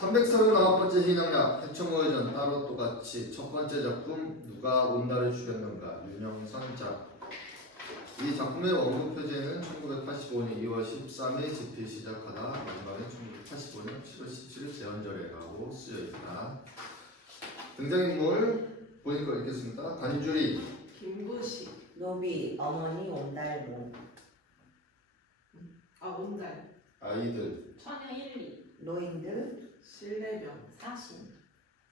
339번째 희망약 해충어회전 따로 똑같이 첫 번째 작품 누가 온다를 죽였는가 윤영선작. 이 작품의 원고 표제는 1985년 2월 13일 집필 시작하다 마지막에 1985년 7월 17일 제헌절에라고 쓰여있다. 등장인물 본인 거 읽겠습니다. 간주리 김구식, 노비, 어머니, 온달모, 온달, 아이들 처녀 1, 2, 노인들, 신뢰병, 사신,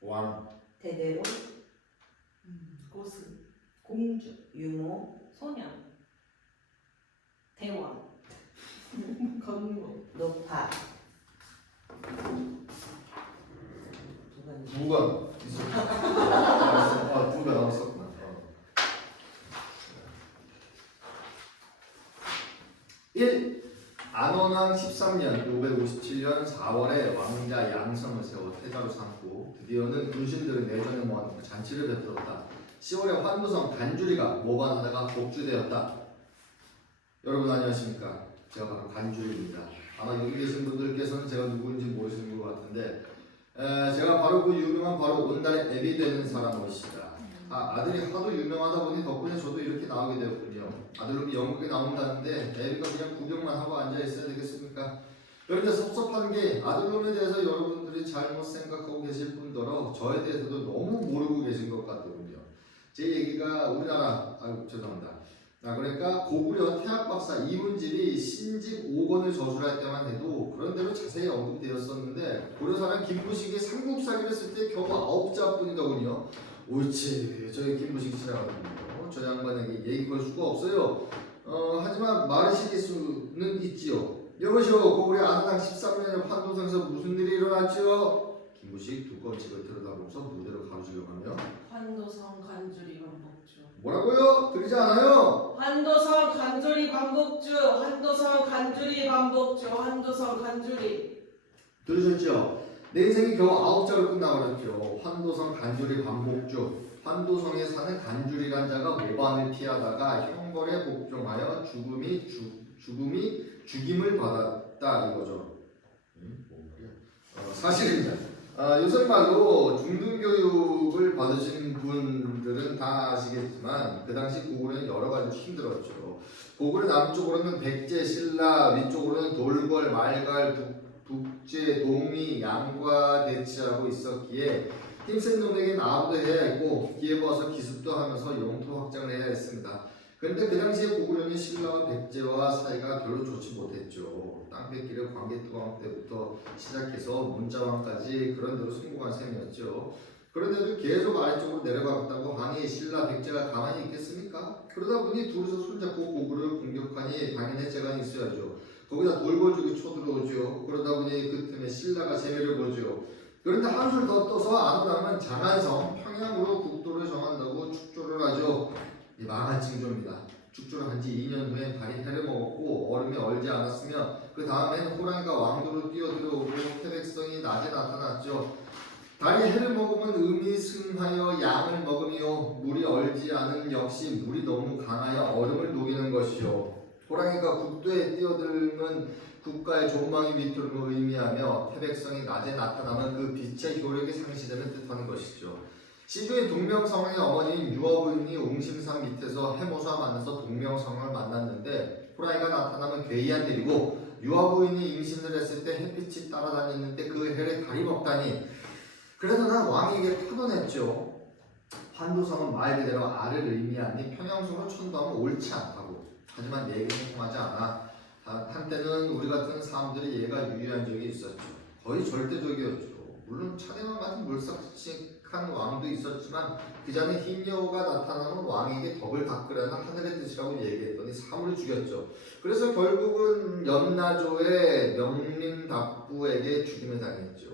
왕 대대로, 고승, 공주, 유모, 소년, 대원, 건모, 노파. 누가 있지? 두건 두가 나왔었구나. 1. 안원왕 13년 557년 4월에 왕자 양성을 세워 태자로 삼고 드디어는 군신들을 내전에 모아놓고 잔치를 베풀었다. 10월에 환도성 간주리가 모반하다가 복주되었다. 여러분 안녕하십니까? 제가 바로 간주리입니다. 아마 여기 계신 분들께서는 제가 누구인지 모르시는 것 같은데 제가 바로 그 유명한 바로 온달의 앱이 되는 사람이시다. 아들이 하도 유명하다 보니 덕분에 저도 이렇게 나오게 되었군요. 아들놈이 연극에 나온다는데 애비가 그냥 구경만 하고 앉아있어야 되겠습니까? 그런데 섭섭한 게 아들놈에 대해서 여러분들이 잘못 생각하고 계실 뿐더러 저에 대해서도 너무 모르고 계신 것 같더군요. 제 얘기가 우리나라 죄송합니다. 그러니까 고구려 태학박사 이문집이 신집 5권을 저술할 때만 해도 그런대로 자세히 언급되었었는데 고려사람 김부식이 삼국사기를 쓸 때 겨우 9자뿐이더군요. 옳지, 저희 김부식 씨라거든요. 저 양반에게 얘기 걸 수가 없어요. 하지만 말을 시킬 수는 있지요. 여보시오, 고구려 안원왕 13년에 환도성에서 무슨 일이 일어났지요? 김부식 두꺼운집을 들여다보면서 무대로 가로지려고 하며 환도성 간주리 반복주, 뭐라고요? 들리지 않아요? 환도성 간주리 반복주, 환도성 간주리 반복주, 환도성 간주리. 들으셨죠? 내 인생이 겨우 9자로 끝나버렸죠. 환도성 간주리 반복주. 환도성에 사는 간주리란 자가 모반을 피하다가 형벌에 복종하여 죽임을 받았다 이거죠. 사실입니다. 요새 말로 중등교육을 받으신 분들은 다 아시겠지만 그 당시 고구려는 여러 가지 힘들었죠. 고구려 남쪽으로는 백제, 신라, 위쪽으로는 돌궐, 말갈, 북제, 동이, 양과 대치하고 있었기에 힘센 놈에겐 아부도 해야 했고 기회보아서 기습도 하면서 영토 확장을 해야 했습니다. 그런데 그 당시에 고구려는 신라와 백제와 사이가 별로 좋지 못했죠. 땅 뺏기를 광개토왕 때부터 시작해서 문자왕까지 그런 대로 성공한 셈이었죠. 그런데도 계속 아래쪽으로 내려가겠다고 항의 신라 백제가 가만히 있겠습니까? 그러다 보니 둘이서 손잡고 고구려를 공격하니 당연히 재간이 있어야죠. 거기다 돌궐족이 쳐들어오죠. 그러다 보니 그 틈에 신라가 재미를 보죠. 그런데 한술 더 떠서 안원왕은 장안성 평양으로 국도를 정한다고 축조를 하죠. 이 망한 징조입니다. 축조를 한 지 2년 후에 달이 해를 먹었고 얼음이 얼지 않았으며 그 다음엔 호랑이가 왕도로 뛰어들어오고 태백성이 낮에 나타났죠. 달이 해를 먹으면 음이 승하여 양을 먹으며 물이 얼지 않은 역시 물이 너무 강하여 얼음을 녹이는 것이요. 호랑이가 국도에 뛰어들면 국가의 존망이 비틀음을 의미하며 태백성이 낮에 나타나면 그 빛의 효력이 상실되는 뜻하는 것이죠. 시조의 동명성왕의 어머니인 유아부인이 웅심산 밑에서 해모수와 만나서 동명성왕을 만났는데 호랑이가 나타나면 괴이한 일이고 유아부인이 임신을 했을 때 햇빛이 따라다녔는데 그 해를 달이 먹다니. 그래서 난 왕에게 표현했죠. 환도성은 말 그대로 알을 의미하니 평양성으로 천도하면 옳지 않다고. 하지만 내 얘기는 통하지 않아. 한때는 우리 같은 사람들이 얘가 유의한 적이 있었죠. 거의 절대적이었죠. 물론 차대왕 같은 몰삭한 왕도 있었지만 그 전에 흰 여우가 나타나면 왕에게 덕을 닦으라는 하늘의 뜻이라고 얘기했더니 사물을 죽였죠. 그래서 결국은 염라조의 명림답부에게 죽임을 당했죠.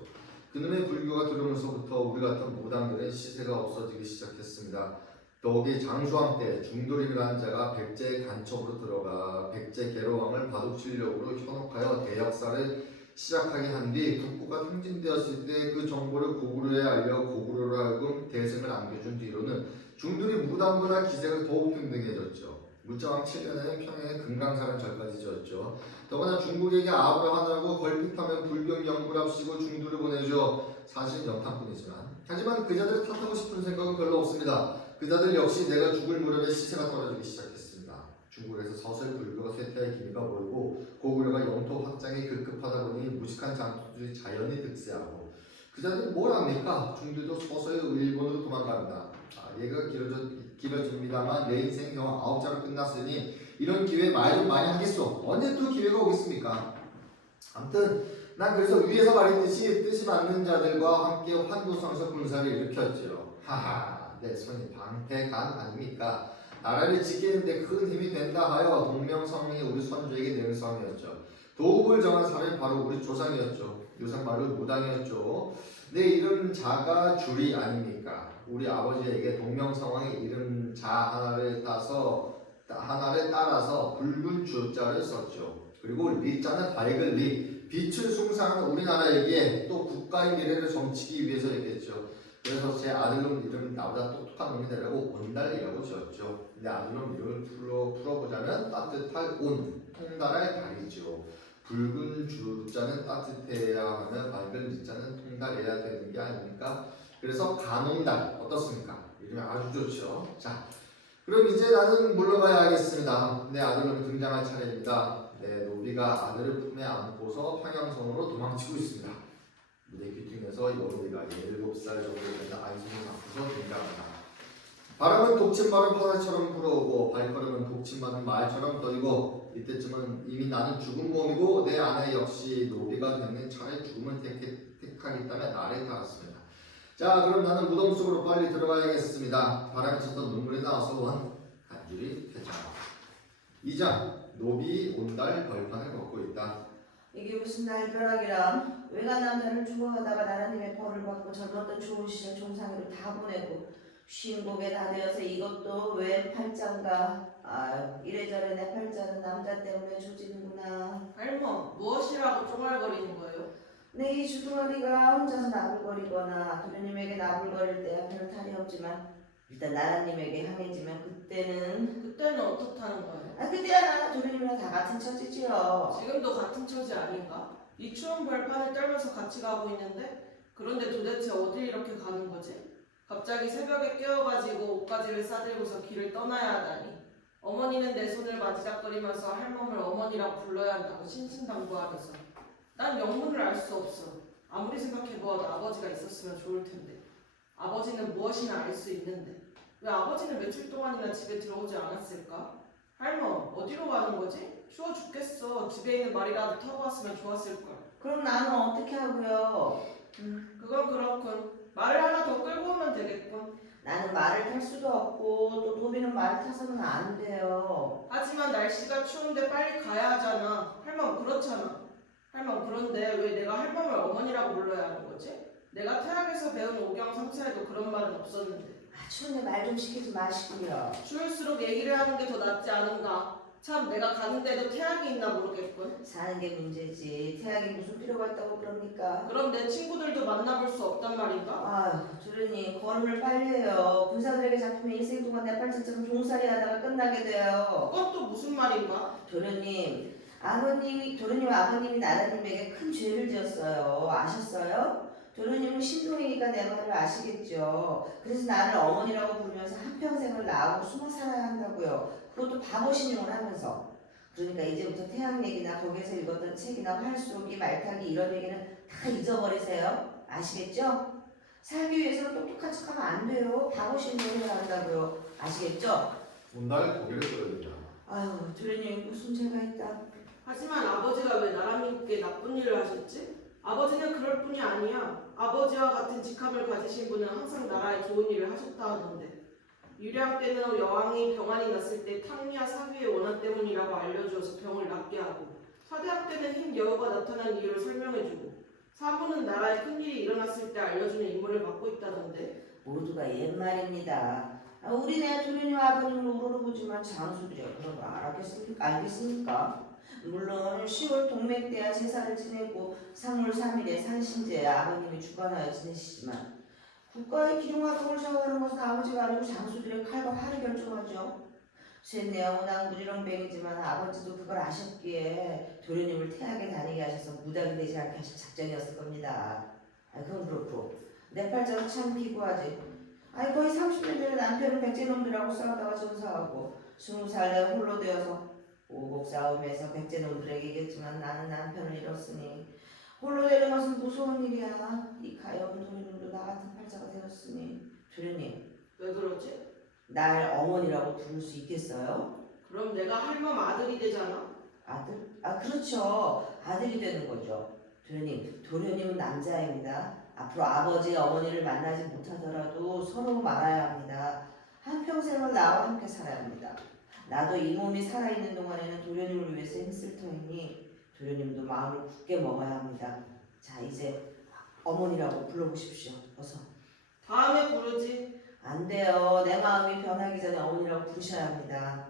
그놈의 불교가 들어오면서부터 우리 같은 무당들은 시세가 없어지기 시작했습니다. 더욱이 장수왕 때 중도림이라는 자가 백제의 간첩으로 들어가 백제 계로왕을 바둑실력으로 현혹하여 대역사를 시작하게 한 뒤 국고가 승진되었을 때 그 정보를 고구려에 알려 고구려로 하여금 대승을 안겨준 뒤로는 중도리 무당보다 기세가 더욱 등등해졌죠. 무자왕 7년에는 평양에 금강산을 절까지 지었죠. 더구나 중국에게 아합을 하나고 걸핏하면 불경 영불합시고 중두를 보내죠. 사실은 영탄뿐이지만 하지만 그자들을 탓하고 싶은 생각은 별로 없습니다. 그자들 역시 내가 죽을 무렵에 시세가 떨어지기 시작했습니다. 중국에서 서서히 불교가 쇠퇴할 기미가 보이고 고구려가 영토 확장이 급급하다 보니 무식한 장수들이 자연히 득세하고 그자들이 뭘 합니까? 중두도 서서히 일본으로 도망갑니다. 얘가 길어집니다만 내 인생 영화 9장을 끝났으니 이런 기회에 말 좀 많이 하겠소. 언제 또 기회가 오겠습니까? 아무튼 난 그래서 위에서 말했듯이 뜻이 맞는 자들과 함께 환도성에서 군사를 일으켰지요. 하하, 내 손이 방패간 아닙니까? 나라를 지키는데 큰 힘이 된다 하여 동명성명이 우리 선조에게 내는 성이었죠. 도읍을 정한 사람이 바로 우리 조상이었죠. 요새 말로 무당이었죠. 내 이름 자가 줄이 아닙니까? 우리 아버지에게 동명성왕의 이름 자 하나를 따라서 붉은 주자를 썼죠. 그리고 리자는 밝은 리, 빛을 숭상하는 우리나라에게 또 국가의 미래를 점치기 위해서였겠죠. 그래서 제 아들놈 이름 나보다 똑똑한 놈이 되라고 온달이라고 지었죠. 근데 아들놈 이름을 풀어보자면 따뜻할 온, 통달할 달이죠. 붉은 주자는 따뜻해야 하면 밝은 리자는 통달해야 되는 게 아닙니까? 그래서 간온달 어떻습니까? 이름이 아주 좋죠. 자, 그럼 이제 나는 물러가야 하겠습니다. 내 아들놈이 등장할 차례입니다. 내 노비가 아들을 품에 안고서 평양성으로 도망치고 있습니다. 무대 귀퉁에서 여노비가 7살 정도 되는 안승을 갖고서 등장합니다. 바람은 독침바람 파도처럼 불어오고 발걸음은 독침받은 말처럼 떨리고 이때쯤은 이미 나는 죽은 몸이고 내 아내 역시 노비가 되는 차라리 죽음을 택하겠다며 나를 따랐습니다. 자, 그럼 나는 무덤 속으로 빨리 들어가야겠습니다. 바람에 쳤던 눈물이 나와서 원 간줄이 됐잖아. 2장 노비 온달 벌판을 걷고 있다. 이게 무슨 날벼락이람. 외간 남자를 추모하다가 나라님의 벌을 받고 젊었던 좋은 시절 종상으로 다 보내고 쉰곡에 다 되어서 이것도 왜 팔자인가. 아유, 이래저래 내 팔자는 남자 때문에 조지는구나. 할머, 무엇이라고 쪼말거리는 거예요? 내 이 주둥아리가 혼자서 나불거리거나 도련님에게 나불거릴 때야 별 탈이 없지만 일단 나라님에게 항해지면 그때는 어떻다는 거예요? 그때야 나랑 도련님이랑 다 같은 처지지요. 지금도 같은 처지 아닌가? 이 추운 벌판을 떨면서 같이 가고 있는데 그런데 도대체 어딜 이렇게 가는 거지? 갑자기 새벽에 깨어가지고 옷가지를 싸들고서 길을 떠나야 하다니. 어머니는 내 손을 마지락거리면서 할멈을 어머니라고 불러야 한다고 신신당부하면서 난 영문을 알 수 없어. 아무리 생각해보아도 아버지가 있었으면 좋을 텐데. 아버지는 무엇이나 알 수 있는데 왜 아버지는 며칠 동안이나 집에 들어오지 않았을까? 할멈, 어디로 가는 거지? 추워 죽겠어. 집에 있는 말이라도 타고 왔으면 좋았을걸. 그럼 나는 어떻게 하고요? 그건 그렇군. 말을 하나 더 끌고 오면 되겠군. 나는 말을 탈 수도 없고 또 도비는 말을 타서는 안 돼요. 하지만 날씨가 추운데 빨리 가야 하잖아. 할멈, 그렇잖아. 할멈, 그런데 왜 내가 할멈을 어머니라고 불러야 하는 거지? 내가 태학에서 배운 오경 3차에도 그런 말은 없었는데. 추운데 말 좀 시키지 마시고요. 추울수록 얘기를 하는 게 더 낫지 않은가? 참, 내가 가는데도 태학이 있나 모르겠군. 사는 게 문제지 태학이 무슨 필요가 있다고 그럽니까? 그럼 내 친구들도 만나볼 수 없단 말인가? 아휴, 주르님 걸음을 빨리 해요. 군사들에게 잡히면 인생 동안 내 팔찌처럼 종살이 하다가 끝나게 돼요. 그건 또 무슨 말인가? 도련님 아버님이 나라님에게 큰 죄를 지었어요. 아셨어요? 도련님은 신동이니까 내 말을 아시겠죠. 그래서 나를 어머니라고 부르면서 한평생을 나하고 숨어 살아야 한다고요. 그것도 바보 신용을 하면서. 그러니까 이제부터 태양 얘기나 거기에서 읽었던 책이나 활쏘기, 말타기 이런 얘기는 다 잊어버리세요. 아시겠죠? 살기 위해서는 똑똑한 척하면 안 돼요. 바보 신용을 한다고요. 아시겠죠? 온달 고개를 끌어들인다. 아유, 도련님 무슨 죄가 있다. 하지만 아버지가 왜 나라님께 나쁜 일을 하셨지? 아버지는 그럴 뿐이 아니야. 아버지와 같은 직함을 가지신 분은 항상 나라에 좋은 일을 하셨다 하던데. 유량 때는 여왕이 병환이 났을 때 탕리와 사귀의 원한 때문이라고 알려주어서 병을 낫게 하고, 사대학 때는 흰 여우가 나타난 이유를 설명해주고, 사부는 나라에 큰일이 일어났을 때 알려주는 임무를 맡고 있다던데. 모두가 옛말입니다. 우리네 도련님 아버님을 우러러보지만 장수들이야 그런 거 알겠습니까? 물론 10월 동맥 때야 제사를 지내고 3월 3일에 산신제에 아버님이 주관하여 지내시지만 국가의 기둥과 공을 세워가는 것은 아버지가 아니고 장수들의 칼과 활이 결정하죠. 셋 내어무당 무지렁뱅이지만 아버지도 그걸 아셨기에 도련님을 태하게 다니게 하셔서 무당이 되지 않게 하실 작전이었을 겁니다. 그건 그렇고 내 팔자가 참 기구하지. 거의 30년 전에 남편은 백제놈들하고 싸우다가 전사하고 20살 내 홀로 되어서 오복 싸움에서 백제놈들에게 이겼지만 나는 남편을 잃었으니 홀로 되는 것은 무서운 일이야. 이 가여운 도련님도 나 같은 팔자가 되었으니 도련님 왜 그러지? 날 어머니라고 부를 수 있겠어요? 그럼 내가 할멈 아들이 되잖아? 아들? 그렇죠. 아들이 되는 거죠. 도련님, 도련님은 남자입니다. 앞으로 아버지, 어머니를 만나지 못하더라도 서로 말아야 합니다. 한평생을 나와 함께 살아야 합니다. 나도 이 몸이 살아있는 동안에는 도련님을 위해서 힘쓸 터이니 도련님도 마음을 굳게 먹어야 합니다. 자, 이제 어머니라고 불러보십시오. 어서. 다음에 부르지. 안 돼요. 내 마음이 변하기 전에 어머니라고 부르셔야 합니다.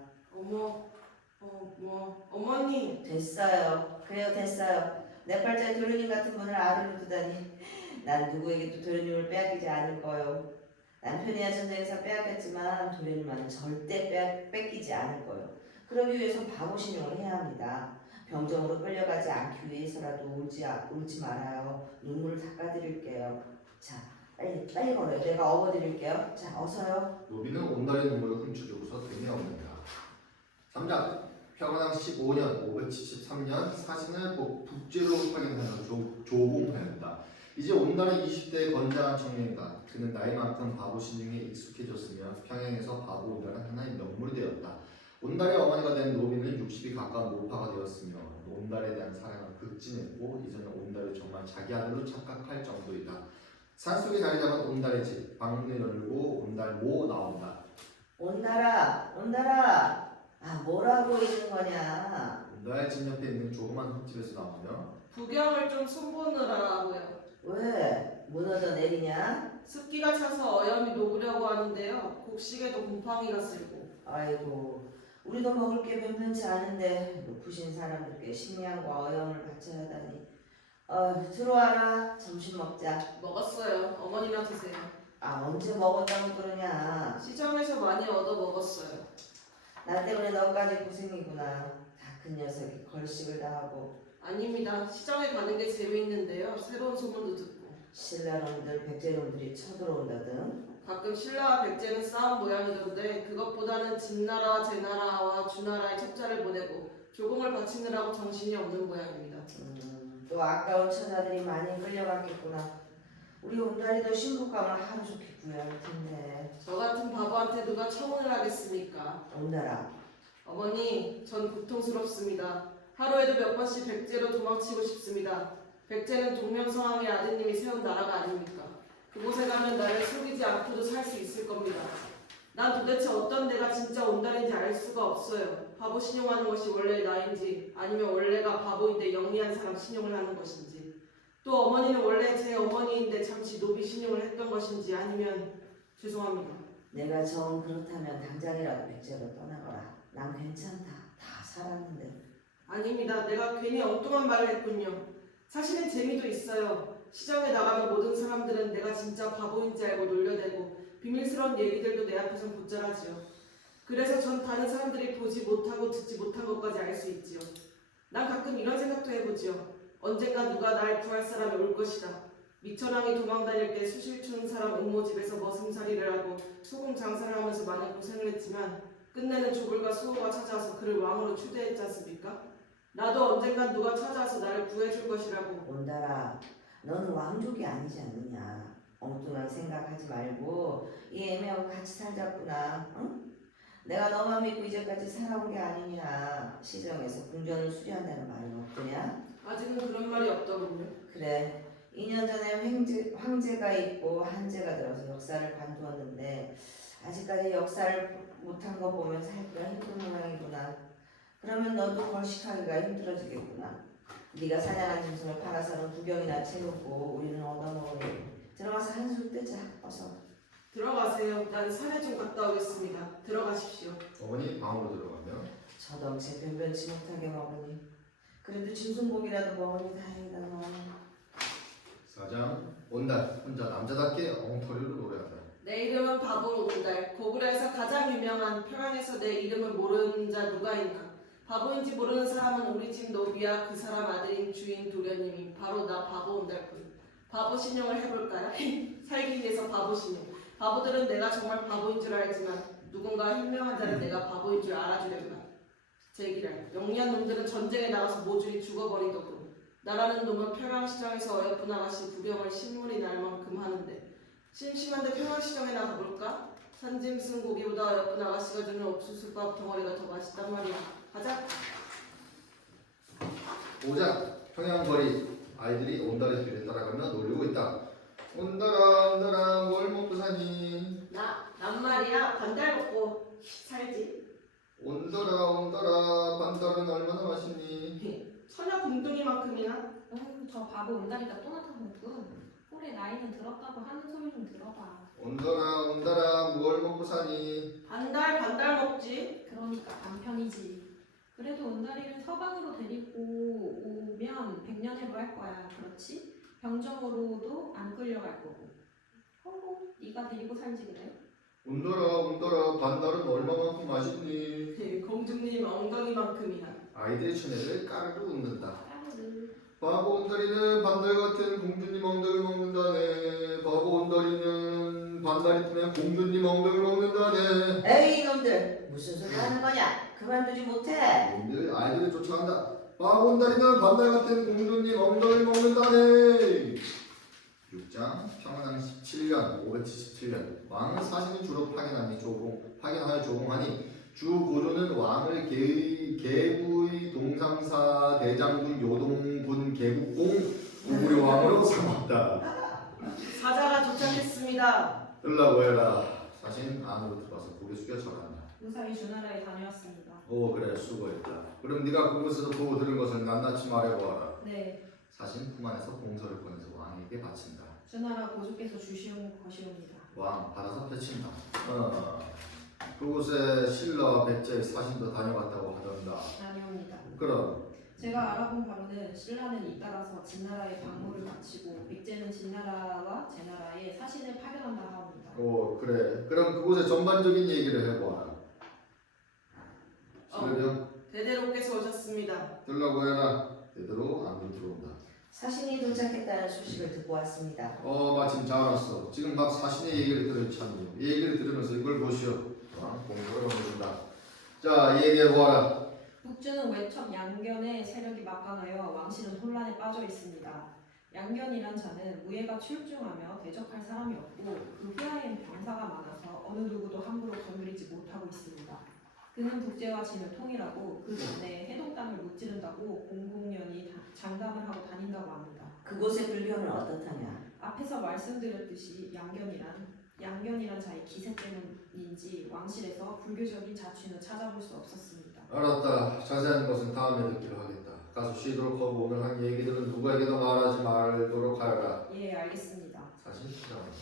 어머니. 됐어요. 그래요, 됐어요. 내 팔자에 도련님 같은 분을 아들로 두다니. 난 누구에게도 도련님을 빼앗기지 않을 거요. 남편이야 전쟁에서 빼앗겼지만 도련님만은 절대 뺏기지 않을 거요. 그러기 위해서 바보 신용을 해야 합니다. 병정으로 끌려가지 않기 위해서라도 울지 말아요. 눈물을 닦아드릴게요. 자, 빨리 걸어요. 내가 업어드릴게요. 자, 어서요. 노비는 온달의 눈물을 훔쳐주고서 되뇌옵니다. 3장 평안왕 15년 573년 사신을 북제로 확인하여 조봉하였다. 이제 온달은 20대의 건장한 청년이다. 그는 나이만큼 바보 신용에 익숙해졌으며 평양에서 바보 온달은 하나의 명물이 되었다. 온달의 어머니가 된 노비는 60이 가까운 노파가 되었으며 온달에 대한 사랑을 극진했고 이제는 온달을 정말 자기 아들로 착각할 정도이다. 산속에 자리 잡은 온달의 집, 방문을 열고 온달 모 나온다. 온달아. 뭐라고 있는 거냐? 온달의 집 옆에 있는 조그만 흙집에서 나오며 구경을 좀 손보느라고요. 왜? 무너져 내리냐? 습기가 차서 어염이 녹으려고 하는데요. 곡식에도 곰팡이가 쓸고. 아이고, 우리도 먹을 게 변변치 않은데 높으신 사람들께 식량과 어영을 바쳐야 하다니. 들어와라. 점심 먹자. 먹었어요. 어머니나 드세요. 언제 먹었다고 그러냐? 시장에서 많이 얻어 먹었어요. 나 때문에 너까지 고생이구나. 다 큰 녀석이 걸식을 다 하고. 아닙니다. 시장에 가는 게 재미있는데요. 새로운 소문도 듣고. 신라놈들, 백제놈들이 쳐들어온다든. 가끔 신라와 백제는 싸운 모양이던데 그것보다는 진나라와 제나라와 주나라에 첩자를 보내고 조공을 바치느라고 정신이 없는 모양입니다. 또 아까운 처자들이 많이 끌려갔겠구나. 우리 온달이도 신부감을 하루 좋게 구해야 할 텐데. 저 같은 바보한테 누가 청혼을 하겠습니까? 온달아, 어머니, 전 고통스럽습니다. 하루에도 몇 번씩 백제로 도망치고 싶습니다. 백제는 동명성왕의 아드님이 세운 나라가 아닙니까? 그곳에 가면 나를 속이지 않고도 살 수 있을 겁니다. 난 도대체 어떤 내가 진짜 온달인지 알 수가 없어요. 바보 신용하는 것이 원래 나인지 아니면 원래가 바보인데 영리한 사람 신용을 하는 것인지 또 어머니는 원래 제 어머니인데 잠시 노비 신용을 했던 것인지 아니면 죄송합니다. 내가 정 그렇다면 당장이라도 백제로 떠나거라. 난 괜찮다. 다 살았는데. 아닙니다. 내가 괜히 엉뚱한 말을 했군요. 사실은 재미도 있어요. 시장에 나가면 모든 사람들은 내가 진짜 바보인지 알고 놀려대고 비밀스러운 얘기들도 내 앞에선 곧잘하지요. 그래서 전 다른 사람들이 보지 못하고 듣지 못한 것까지 알 수 있지요. 난 가끔 이런 생각도 해보지요. 언젠가 누가 날 구할 사람이 올 것이다. 미천왕이 도망다닐 때 수실춘 사람 음모집에서 머슴살이를 하고 소금 장사를 하면서 많은 고생을 했지만 끝내는 조불과 수호가 찾아와서 그를 왕으로 추대했지 않습니까? 나도 언젠간 누가 찾아와서 나를 구해줄 것이라고. 온달아, 너는 왕족이 아니지 않느냐. 엉뚱한 생각하지 말고 이 애매하고 같이 살자꾸나. 응? 내가 너만 믿고 이제까지 살아온 게 아니냐. 시정에서 궁전을 수리한다는 말이 없더냐. 아직은 그런 말이 없더군요. 그래. 2년 전에 황제가 있고 한제가 들어서 역사를 관두었는데 아직까지 역사를 못한 거 보면 살기가 힘든 모양이구나. 그러면 너도 걸식하기가 힘들어지겠구나. 네가 사냥한 짐승을 팔아서는 구경이나 채우고 우리는 얻어먹으니 들어가서 한술 뜨자. 어서. 들어가세요. 난 산에 좀 갔다 오겠습니다. 들어가십시오. 어머니 방으로 들어가며 저 덩치 변변치 못하게 먹으니 그래도 짐승고기라도 먹으니 다행이다. 너. 4장 온달 혼자 남자답게 엉터리로 노래하다. 내 이름은 바보 온달. 고구려에서 가장 유명한 평양에서 내 이름을 모르는 자 누가 있나? 바보인지 모르는 사람은 우리 집 노비야 그 사람 아들인 주인 도련님이 바로 나 바보 온달뿐. 바보 신용을 해볼까요? 살기 위해서 바보 신용. 바보들은 내가 정말 바보인 줄 알지만 누군가 현명한 자는 내가 바보인 줄 알아주려나. 제기랄 영리한 놈들은 전쟁에 나가서 모조리 죽어버리더군. 나라는 놈은 평양시장에서 어여쁜 아가씨 구경을 신물이 날 만큼 하는데 심심한데 평양시장에나 가볼까? 산짐승 고기보다 어여쁜 아가씨가 주는 옥수수밥 덩어리가 더 맛있단 말이야. 가자. 오자 평양거리 아이들이 온달의 뒤를 따라가며 놀리고 있다. 온달아 온달아 뭘 먹고 사니? 난 말이야 반달 먹고 살지. 온달아 온달아 반달은 얼마나 맛있니? 처녀 공둥이만큼이나. 어휴, 저 바보 온다니까 또 나타났군. 홀에 나이는 들었다고 하는 소리 좀 들어봐. 온달아 온달아 뭘 먹고 사니? 반달 먹지. 그러니까 남편이지. 그래도 온다리를 서방으로 데리고 오면 백년해로 할 거야. 그렇지? 병정으로도 안 끌려갈 거고. 허허, 네가 데리고 살지 그래? 온달아 온달아 반달은 얼마만큼 맛있니? 공주님 엉덩이만큼이나. 아이들이 처녀를 까르르 웃는다. 까르르. 바보 온달이는 반달 같은 공주님 엉덩이를 먹는다네. 바보 온달이는 반달이 뜨면 공주님 엉덩이를 먹는다네. 에이 이놈들 무슨 소리 하는 거냐? 그만두지 못해. 놈들 아이들을 쫓아간다. 바보 온달이는 반달 같은 공주님 엉덩이를 먹는다네. 6장 평양 17년 577년 왕을 사신은 주로 파견하여 조공하니 주 고조는 왕을 계부의 동상사 대장군 요동군 계국공 고구려 왕으로 삼았다. 사자가 도착했습니다. 들라고 해라. 사신 안으로 들어가서 고개 숙여 절한다. 무사히 주나라에 다녀왔습니다. 오 그래 수고했다. 그럼 네가 그곳에서 보고 들은 것을 낱낱이 말해보아라. 네, 사신 품 안에서 봉서를 꺼내서 왕에게 바친다. 주나라 고주께서 주시온 것이옵니다. 왕 받아서 펼친다. 그곳에 신라와 백제의 사신도 다녀갔다고 하던다. 아니옵니다. 그럼 제가 알아본 바로는 신라는 잇따라서 진나라에 방문을 마치고 백제는 진나라와 제나라에 사신을 파견한다 하옵니다. 오 그래. 그럼 그곳의 전반적인 얘기를 해보아라. 신라병 대대로께서 오셨습니다. 들라고 해라. 되도록 안으로 들어온다. 사신이 도착했다는 소식을 듣고 왔습니다. 마침 잘 왔어. 지금 막 사신의 얘기를 들을 참이요. 얘기를 들으면서 이걸 보시오. 공부를 해준다. 자 얘기해보아라. 북주는 외척 양견의 세력이 막강하여 왕실은 혼란에 빠져 있습니다. 양견이란 자는 무예가 출중하며 대적할 사람이 없고 그 후하에는 병사가 많아서 어느 누구도 함부로 건드리지 못하고 있습니다. 그는 북제와 진을 통일하고 그 전에 해동 땅을 무찌른다고 공공연히 장담을 하고 다닌다고 합니다. 그곳의 불교는 어떻다냐? 앞에서 말씀드렸듯이 양견이란 자의 기세 때문인지 왕실에서 불교적인 자취는 찾아볼 수 없었습니다. 알았다. 자세한 것은 다음에 듣기로 하겠다. 가서 쉬도록 하고 오늘 한 얘기들은 누구에게도 말하지 말도록 하여라. 예, 알겠습니다. 사실 수정합니다.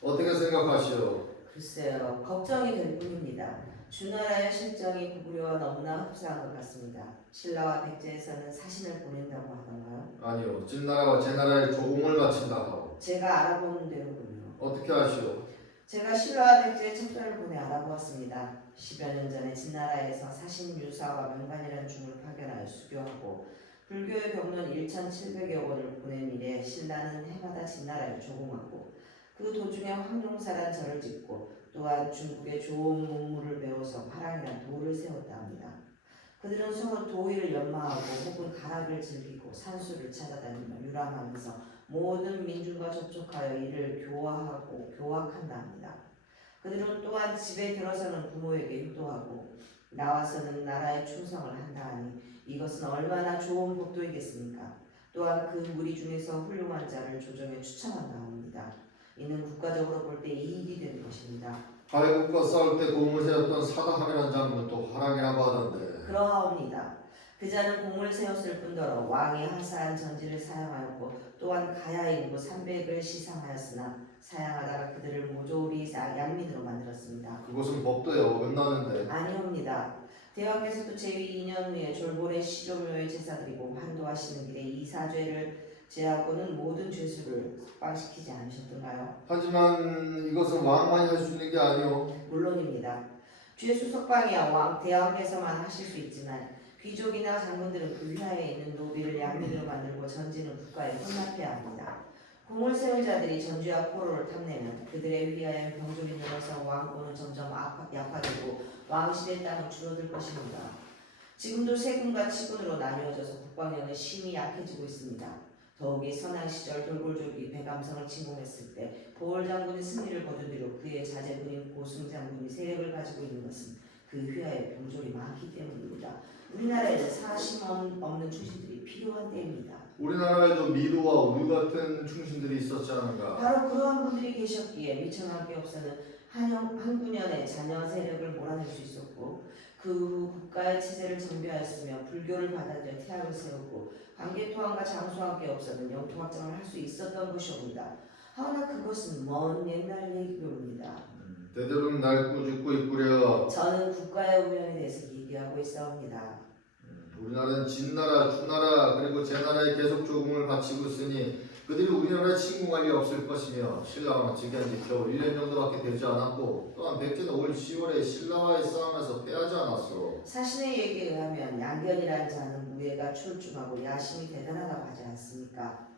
어떻게 생각하시오? 글쎄요, 걱정이 될 뿐입니다. 주나라의 실정이 고구려와 너무나 흡사한 것 같습니다. 신라와 백제에서는 사신을 보낸다고 하던가요? 아니요. 진나라와 제나라에 조공을 바친다 하오. 제가 알아보는 대로군요. 어떻게 하시오? 제가 신라와 백제의 첩자를 보내 알아보았습니다. 10여 년 전에 진나라에서 사신 유사와 명관이라는 중을 파견하여 수교하고 불교의 경론 1,700여 권을 보낸 이래 신라는 해마다 진나라를 조공하고 그 도중에 황룡사란 절을 짓고 또한 중국의 좋은 문물을 배워서 화랑이란 도를 세웠다 합니다. 그들은 서로 도의를 연마하고 혹은 가락을 즐기고 산수를 찾아다니며 유람하면서 모든 민중과 접촉하여 이를 교학한다 합니다. 그들은 또한 집에 들어서는 부모에게 효도하고 나와서는 나라에 충성을 한다 하니 이것은 얼마나 좋은 법도이겠습니까? 또한 그 무리 중에서 훌륭한 자를 조정에 추천한다 합니다. 이는 국가적으로 볼 때 이익이 되는 것입니다. 발국과 싸울 때 공을 세웠던 사다함이라는 장군은 또 화랑이라고 하던데. 그러하옵니다. 그 자는 공을 세웠을 뿐더러 왕이 하사한 전지를 사용하였고 또한 가야 인구 300을 시상하였으나 사양하다가 그들을 모조리 양민으로 만들었습니다. 그것은 법도에 어긋나는데. 아니옵니다. 대왕께서도 제2 2년 후에 졸본의 시조묘에 제사드리고 환도하시는 길에 이 사죄를 제하고는 모든 죄수를 석방시키지 않으셨던가요? 하지만 이것은 왕만이 할 수 있는 게 아니오. 물론입니다. 죄수 석방이야 대왕께서만 하실 수 있지만 귀족이나 장군들은 그 휘하에 있는 노비를 양민으로 만들고 전지는 국가에 혼납해야 합니다. 공을 세운 자들이 전주와 포로를 탐내면 그들의 휘하에 병족이 늘어서 왕권은 점점 약화되고 왕실의 땅은 줄어들 것입니다. 지금도 세군과 치군으로 나뉘어져서 국방력은 심히 약해지고 있습니다. 더욱이 선왕 시절 돌골족이 백암성을 침공했을 때 보월 장군이 승리를 거둔 뒤로 그의 자제분인 고승 장군이 세력을 가지고 있는 것은 그 휘하에 병족이 많기 때문입니다. 우리나라에는 사심 없는 충신들이 필요한 때입니다. 우리나라에도 미도와 우유 같은 충신들이 있었지 않은가? 바로 그러한 분들이 계셨기에 미천왕께 없어는 한군년의 잔여 세력을 몰아낼 수 있었고 그 후 국가의 체제를 정비하였으며 불교를 받아들여 태학을 세웠고 관계토왕과 장수왕께 없어는 영토확장을 할 수 있었던 것이옵니다. 하오나 그것은 먼 옛날 얘기입니다. 대대로 날 꾸짖고 있구려. 저는 국가의 운명에 대해서 얘기하고 있사옵니다. 우리나라는 진나라, 주나라 그리고 제나라에 계속 조공을 바치고 있으니 그들이 우리나라에 침공할 리 없을 것이며 신라왕은 즉위한 지 겨우 1년 정도밖에 되지 않았고 또한 백제는 올 10월에 신라와의 싸움에서 패하지 않았어. 사신의 얘기에 의하면 양견이라는 자는 무예가 출중하고 야심이 대단하다고 하지 않습니까?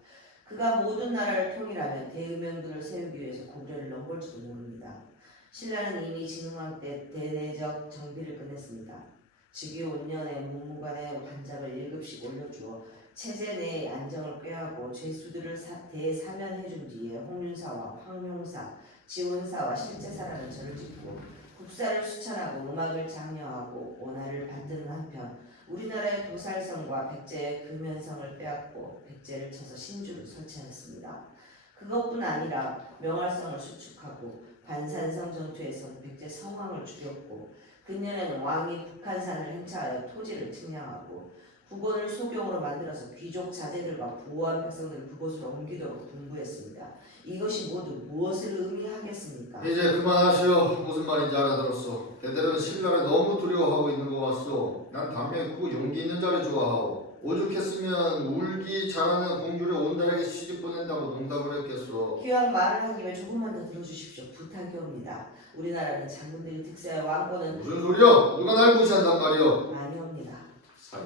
그가 모든 나라를 통일하면 대의명들을 세우기 위해서 고려를 넘볼지도 모릅니다. 신라는 이미 진흥왕 때 대내적 정비를 끝냈습니다. 즉위 5년에 문무관의 관작을 1급씩 올려주어 체제 내의 안정을 꾀하고 죄수들을 대사면해준 뒤에 홍윤사와 황룡사, 지원사와 실제사라는 절을 짓고 국사를 수찬하고 음악을 장려하고 원화를 받드는 한편 우리나라의 도살성과 백제의 금연성을 빼앗고 백제를 쳐서 신주를 설치하였습니다. 그것뿐 아니라 명활성을 수축하고 반산성 전투에서 백제 성왕을 죽였고 근년에는 왕이 북한산을 행차하여 토지를 측량하고 국원을 소경으로 만들어서 귀족 자제들과 부호한 백성들을 그곳으로 옮기도록 분부했습니다. 이것이 모두 무엇을 의미하겠습니까? 이제 그만하시오. 무슨 말인지 알아들었소. 대대로 신라를 너무 두려워하고 있는 것 같소. 난 담배 크고 용기 있는 자를 좋아하오. 오죽했으면 울기 잘하는 공주를 온달에게 시집 보낸다고 농담을 했겠소. 귀한 말을 한 김에 조금만 더 들어주십시오. 부탁이옵니다. 우리나라는 장군들이 득세하여 왕권은 무슨 소리여? 누가 날 무시한단 말이여? 아니옵니다. 사이.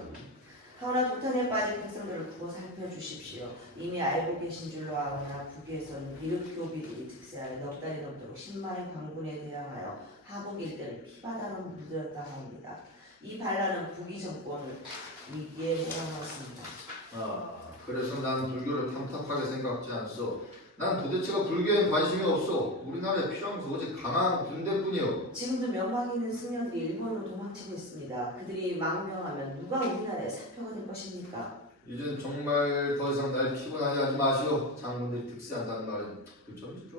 하오나 도탄에 빠진 백성들을 구워 살펴주십시오. 이미 알고 계신 줄로 아오나 북에서는 비륵교비들이 득세하여 넉 달이 넘도록 10만의 광군에 대항하여 하복 일대를 피바다로 물들였다 합니다. 이 반란은 북이 정권을 위기에 몰아넣었습니다. 그래서 난 불교를 탐탁하게 생각지 않소. 난 도대체가 불교에 관심이 없어. 우리나라에 필요한 건 오직 강한 군대뿐이요. 지금도 명망 있는 승려들이 일본으로 도망치고 있습니다. 그들이 망명하면 누가 우리나라의 사표가 될 것입니까? 이젠 정말 더 이상 날 피곤하게 하지 마시오. 장군들이 득세한다는 말은 그좀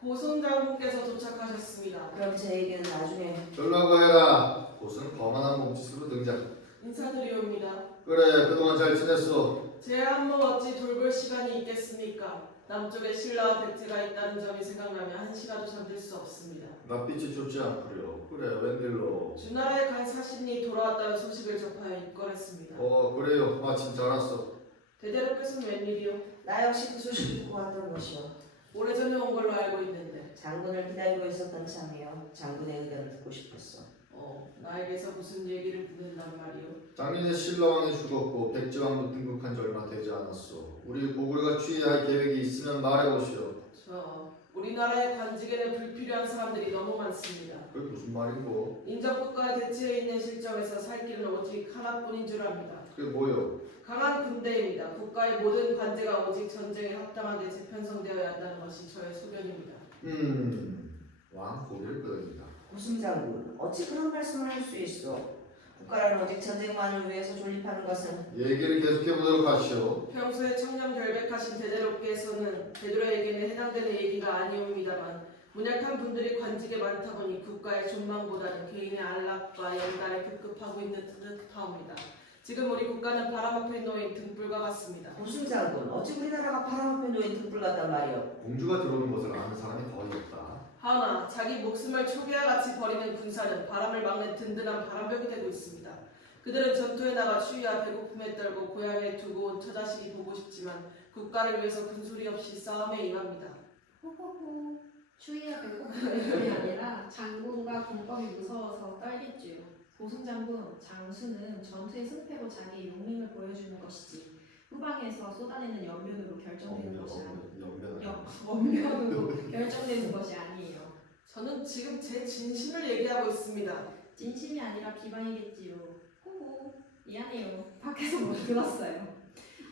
고승 장군께서 도착하셨습니다. 그럼 제 얘기는 나중에. 졸라고 해라. 곧은 거만한 몸짓으로 등장. 인사드리옵니다. 그래, 그동안 잘 지냈어. 제 한몫 어찌 돌볼 시간이 있겠습니까? 남쪽에 신라와 백제가 있다는 점이 생각나면 한시라도 잠들 수 없습니다. 낯빛이 좋지 않구려. 그래, 웬일로? 주나라에 간 사신이 돌아왔다는 소식을 접하여 입건했습니다. 그래요. 마침 잘 왔어. 대대로께서는 웬일이요? 나 역시 그 소식을 듣고 왔던 것이오. 오래전에 온 걸로 알고 있는데 장군을 기다리고 있었던 참이요. 장군의 의견을 듣고 싶었어. 나에게서 무슨 얘기를 듣는단 말이오? 작년에 신라왕이 죽었고 백제왕도 등극한 지 얼마 되지 않았어. 우리 고구려가 취해야 할 계획이 있으면 말해보시오. 우리나라의 관직에는 불필요한 사람들이 너무 많습니다. 그게 무슨 말인고? 인접국가에 대치해 있는 실정에서 살 길은 오직 하나뿐인 줄 압니다. 그게 뭐요? 강한 군대입니다. 국가의 모든 관제가 오직 전쟁에 합당하게 재편성되어야 한다는 것이 저의 소견입니다. 왕 고개를 끄덕인다. 고승장군, 어찌 그런 말씀을 할 수 있어? 국가라는 오직 전쟁만을 위해서 존립하는 것은 얘기를 계속해보도록 하시오. 평소에 청렴 결백하신 대대로에게는 해당되는 얘기가 아니옵니다만 문약한 분들이 관직에 많다 보니 국가의 존망보다는 개인의 안락과 연단에 급급하고 있는 듯하옵니다. 지금 우리 국가는 바람 앞에 놓인 등불과 같습니다. 고승장군, 어찌 우리나라가 바람 앞에 놓인 등불 같단 말이오? 공주가 들어오는 것을 아는 사람이 거의 없다. 하나 자기 목숨을 초기와 같이 버리는 군사는 바람을 막는 든든한 바람벽이 되고 있습니다. 그들은 전투에 나가 추위와 배고픔에 떨고 고향에 두고 온 처자식이 보고 싶지만 국가를 위해서 군소리 없이 싸움에 임합니다. 호호호. 추위와 배고픔이 아니라 장군과 공범이 무서워서 떨겠지요. 고승장군, 장수는 전투의 승패로 자기 용맹을 보여주는 것이지 후방에서 쏟아내는 연변으로 결정되는 것이 원면으로 결정되는 것이 아니에요. 저는 지금 제 진심을 얘기하고 있습니다. 진심이 아니라 비방이겠지요. 호호. 미안해요. 밖에서 못 들었어요.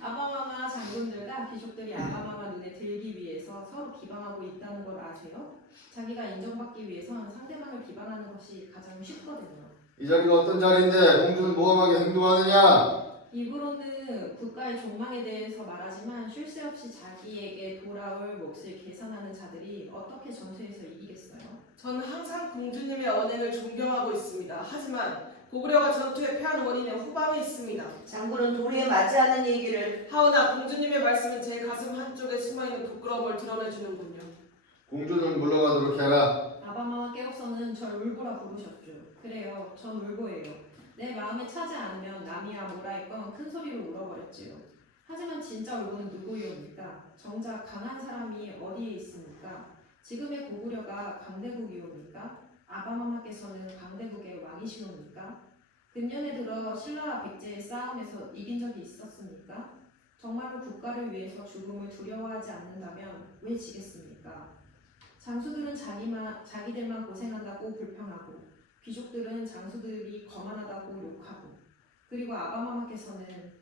아바마마 장군들과 귀족들이 아바마마 눈에 들기 위해서 서로 비방하고 있다는 걸 아세요? 자기가 인정받기 위해선 상대방을 비방하는 것이 가장 쉽거든요. 이 자리가 어떤 자리인데 공주는 모험하게 행동하느냐? 입으로는 국가의 종망에 대해서 말하지만 쉴 새 없이 자기에게 돌아올 몫을 계산하는 자들이 어떻게 전투에서 이기겠어요? 저는 항상 공주님의 언행을 존경하고 있습니다. 하지만 고구려가 전투에 패한 원인은 후방에 있습니다. 장군은 도리에 맞지 않는 얘기를. 하오나 공주님의 말씀은 제 가슴 한쪽에 숨어있는 부끄러움을 드러내주는군요. 공주는 물러가도록 해라. 아바마와 깨옥서는 절 울보라 부르셨죠. 그래요, 전 울보예요. 내 마음에 차지 않으면 남이야 뭐라 했건 큰 소리로 울어버렸지요. 하지만 진짜 울보는 누구이옵니까? 정작 강한 사람이 어디에 있습니까? 지금의 고구려가 강대국이옵니까? 아바마마께서는 강대국의 왕이시옵니까? 근년에 들어 신라와 백제의 싸움에서 이긴 적이 있었습니까? 정말로 국가를 위해서 죽음을 두려워하지 않는다면 왜 지겠습니까? 장수들은 자기들만 고생한다고 불평하고 귀족들은 장수들이 거만하다고 욕하고 그리고 아바마마께서는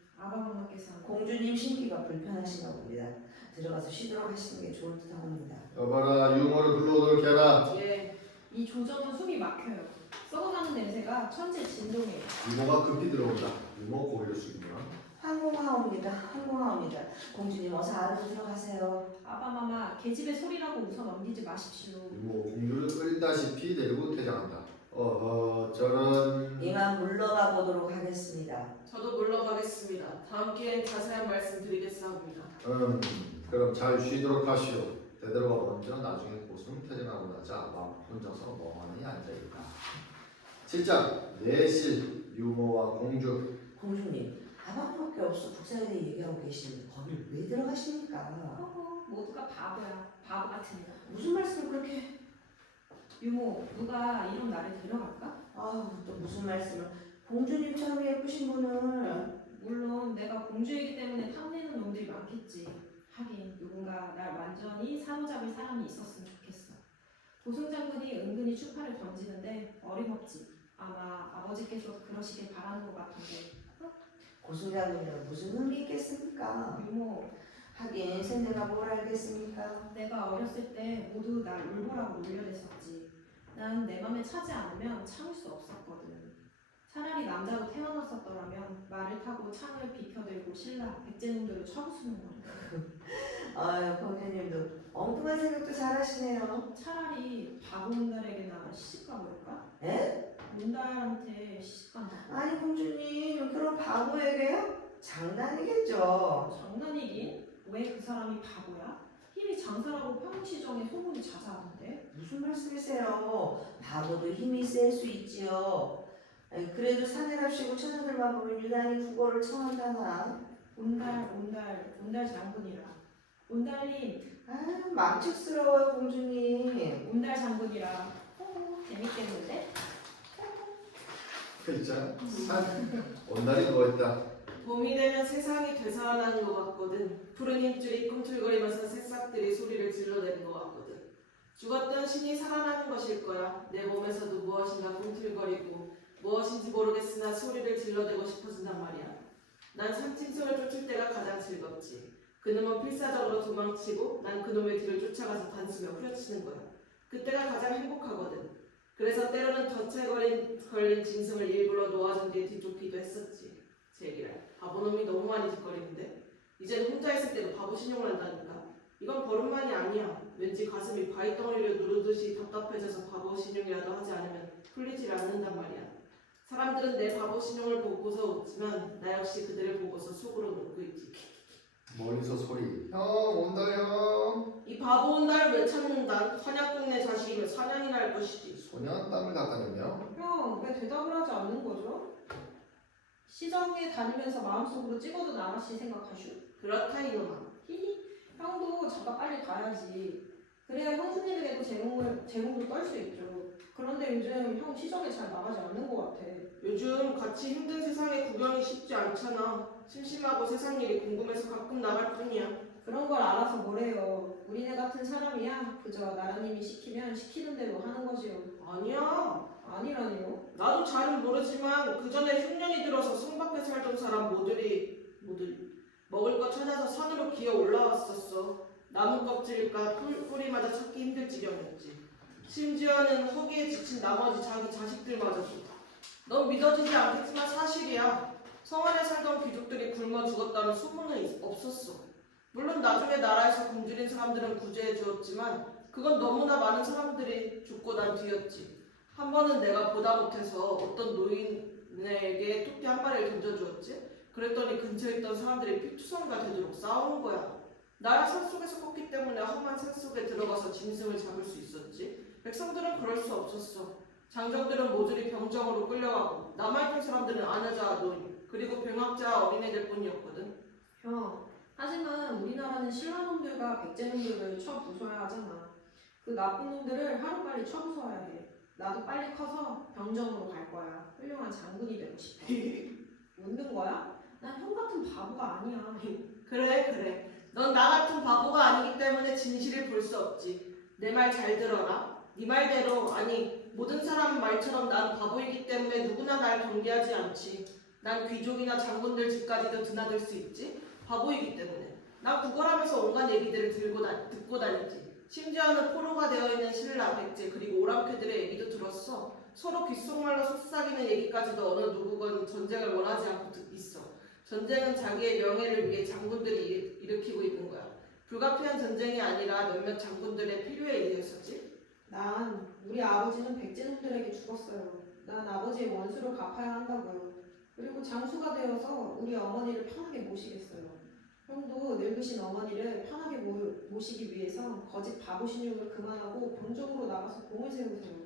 공주님 심기가 불편하신가 봅니다. 들어가서 쉬도록 하시는 게 좋을 듯 합니다. 여봐라, 유모를 불러오도록 해라. 예, 이 조정은 숨이 막혀요. 썩어가는 냄새가 천재 진동이에요. 유모가 급히 들어온다. 유모 고개를 숙이며 항공하옵니다. 공주님 어서 안으로 들어가세요. 아바마마 계집의 소리라고 웃어 넘기지 마십시오. 유모 공주를 끌다시피 데리고 퇴장한다. 저런. 이만 물러가 보도록 하겠습니다. 저도 물러가겠습니다. 다음 기회엔 자세한 말씀 드리겠사옵니다. 그럼 잘 쉬도록 하시오. 베드로가 먼저 나중에 고승 퇴장하고 나자 막 혼자서 멍하니 앉아있다. 7장 내실 유모와 공주. 공주님, 아바마밖에 없어 북사에 대해 얘기하고 계시는데 거길 왜 들어가십니까? 허허, 모두가 바보야. 바보 같으니까. 무슨 말씀을 그렇게? 유모, 누가 이런 나를 데려갈까? 아우 또 무슨 말씀을? 공주님처럼 예쁘신 분을. 물론 내가 공주이기 때문에 탐내는 놈들이 많겠지. 하긴 누군가 날 완전히 사로잡을 사람이 있었으면 좋겠어. 고승장군이 은근히 추파를 던지는데 어림없지. 아마 아버지께서 그러시길 바라는 것 같은데. 고승장군이랑 무슨 의미 있겠습니까? 유모, 하긴 생내가 뭘 알겠습니까? 내가 어렸을 때 모두 날 울보라고 놀려댔었지. 난 내 맘에 차지 않으면 참을 수 없었거든. 차라리 남자로 태어났었더라면 말을 타고 창을 비켜들고 신라, 백제놈들을 쳐부수는 거야. 아유 공주님도 엉뚱한 생각도 잘하시네요. 차라리 바보 문달에게나 시집가 볼까? 에? 문달한테 시집간다고? 아니 공주님 그런 바보에게요? 장난이겠죠. 장난이긴? 왜 그 사람이 바보야? 힘이 장사라고 평시정에 소문이 자자하던데? 무슨 말씀이세요? 바보도 힘이 셀 수 있지요. 아니, 그래도 사내랍시고 처녀들만 보면 유난히 국어를 청한다나. 온달 장군이라. 온달님, 아유 망측스러워요 공주님. 온달 장군이라. 재밌겠는데? 8장 온달이 누워있다. 봄이 되면 세상이 되살아나는 것 같거든. 푸른 힘줄이 꿈틀거리면서 새싹들이 소리를 질러대는 것 같거든. 죽었던 신이 살아나는 것일 거야. 내 몸에서도 무엇인가 꿈틀거리고 무엇인지 모르겠으나 소리를 질러대고 싶어진단 말이야. 난 산짐승을 쫓을 때가 가장 즐겁지. 그놈은 필사적으로 도망치고 난 그놈의 뒤를 쫓아가서 단숨에 후려치는 거야. 그때가 가장 행복하거든. 그래서 때로는 덫에 걸린 짐승을 일부러 놓아준 뒤에 뒤쫓기도 했었지. 제기랄, 바보놈이 너무 많이 짓거리는데? 이젠 혼자 있을 때도 바보 신용을 한다니까? 이건 버릇만이 아니야. 왠지 가슴이 바위덩어리를 누르듯이 답답해져서 바보 신용이라도 하지 않으면 풀리질 않는단 말이야. 사람들은 내 바보 신용을 보고서 웃지만 나 역시 그들을 보고서 속으로 웃고 있지. 멀리서 소리. 형 온달 형. 이 바보 온달 왜 찾는다? 사냥꾼네 자식이면 사냥이나 할 것이지. 소년 땀을 닦아내며 형, 왜 대답을 하지 않는 거죠? 시정에 다니면서 마음속으로 찍어둔 아가씨 생각하슈? 그렇다 이놈아. 히히. 형도 저가 빨리 가야지. 그래야 형수님에게도 재롱도 떨 수 있죠. 그런데 요즘 형 시정에 잘 나가지 않는 것 같아. 요즘 같이 힘든 세상의 구경이 쉽지 않잖아. 심심하고 세상 일이 궁금해서 가끔 나갈 뿐이야. 그런 걸 알아서 뭐래요. 우리네 같은 사람이야 그저 나라님이 시키면 시키는 대로 하는 거지요. 아니야. 아니라니요? 나도 잘은 모르지만 그 전에 흉년이 들어서 성 밖에 살던 사람 모들이 먹을 거 찾아서 산으로 기어 올라왔었어. 나무 껍질과 뿌리마저 찾기 힘들 지경이었지. 심지어는 허기에 지친 나머지 자기 자식들마저도. 넌 믿어지지 않겠지만 사실이야. 성 안에 살던 귀족들이 굶어 죽었다는 소문은 없었어. 물론 나중에 나라에서 굶주린 사람들은 구제해 주었지만 그건 너무나 많은 사람들이 죽고 난 뒤였지. 한 번은 내가 보다 못해서 어떤 노인에게 토끼 한 마리를 던져주었지. 그랬더니 근처에 있던 사람들이 피투성이가 되도록 싸우는 거야. 나야 산속에서 컸기 때문에 험한 산속에 들어가서 짐승을 잡을 수 있었지. 백성들은 그럴 수 없었어. 장정들은 모조리 병정으로 끌려가고 남아있던 사람들은 아내자 노인 그리고 병학자 어린애들 뿐이었거든. 형, 하지만 우리나라는 신라놈들과 백제놈들을 쳐부숴야 하잖아. 그 나쁜 놈들을 하루빨리 쳐부숴야 해. 나도 빨리 커서 병정으로 갈 거야. 훌륭한 장군이 되고 싶어. 웃는 거야? 난 형 같은 바보가 아니야. 그래. 넌 나 같은 바보가 아니기 때문에 진실을 볼 수 없지. 내 말 잘 들어라. 네 말대로 아니 모든 사람 말처럼 난 바보이기 때문에 누구나 날 경계하지 않지. 난 귀족이나 장군들 집까지도 드나들 수 있지. 바보이기 때문에. 난 구걸하면서 온갖 얘기들을 듣고 다니지. 심지어는 포로가 되어있는 신라, 백제 그리고 오랑캐들의 얘기도 들었어. 서로 귓속말로 속삭이는 얘기까지도 어느 누구건 전쟁을 원하지 않고 있어. 전쟁은 자기의 명예를 위해 장군들이 일으키고 있는 거야. 불가피한 전쟁이 아니라 몇몇 장군들의 필요에 의해서지. 난 우리 아버지는 백제놈들에게 죽었어요. 난 아버지의 원수를 갚아야 한다고요. 그리고 장수가 되어서 우리 어머니를 편하게 모시겠어요. 형도 늙으신 어머니를 편하게 모시기 위해서 거짓 바보 신용을 그만하고 본적으로 나가서 공을 세우세요.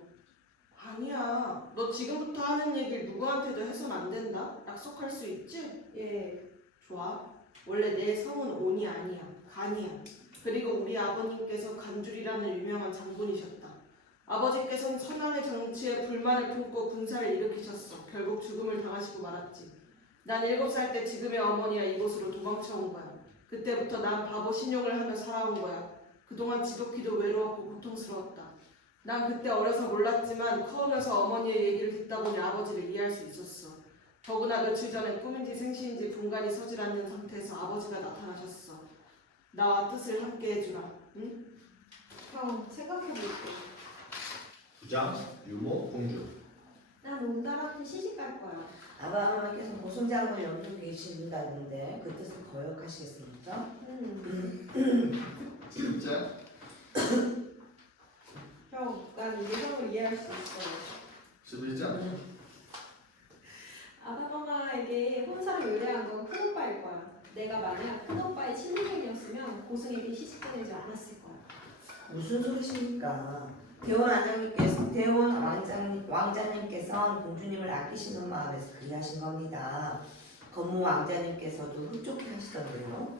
아니야. 너 지금부터 하는 얘기를 누구한테도 해선 안 된다. 약속할 수 있지? 예. 좋아. 원래 내 성은 온이 아니야. 간이야. 그리고 우리 아버님께서 간줄이라는 유명한 장군이셨다. 아버지께서는 선왕의 정치에 불만을 품고 군사를 일으키셨어. 결국 죽음을 당하시고 말았지. 난 7살 때 지금의 어머니와 이곳으로 도망쳐 온 거야. 그때부터 난 바보 신용을 하며 살아온 거야. 그동안 지독히도 외로웠고 고통스러웠다. 난 그때 어려서 몰랐지만 커오면서 어머니의 얘기를 듣다 보니 아버지를 이해할 수 있었어. 더구나 며칠 전에 꿈인지 생시인지 분간이 서질 않는 상태에서 아버지가 나타나셨어. 나와 뜻을 함께 해주라. 응? 형, 생각해볼게. 부장, 유모, 공주. 난 온달한테 시집갈 거야. 아바마께서 고승장군을 염두에 계신다는데 그 뜻을 거역하시겠습니까? 진짜? 형, 난 예상을 이해할 수 있어요. 11장. 아바마에게 혼사를 의뢰한 건 큰오빠일 거야. 내가 만약 큰오빠의 친동생이었으면 고승에게 시집 보내지 않았을 거야. 무슨 소리십니까? 왕자님께서는 공주님을 아끼시는 마음에서 그리하신 겁니다. 건무 왕자님께서도 흡족해 하시던데요.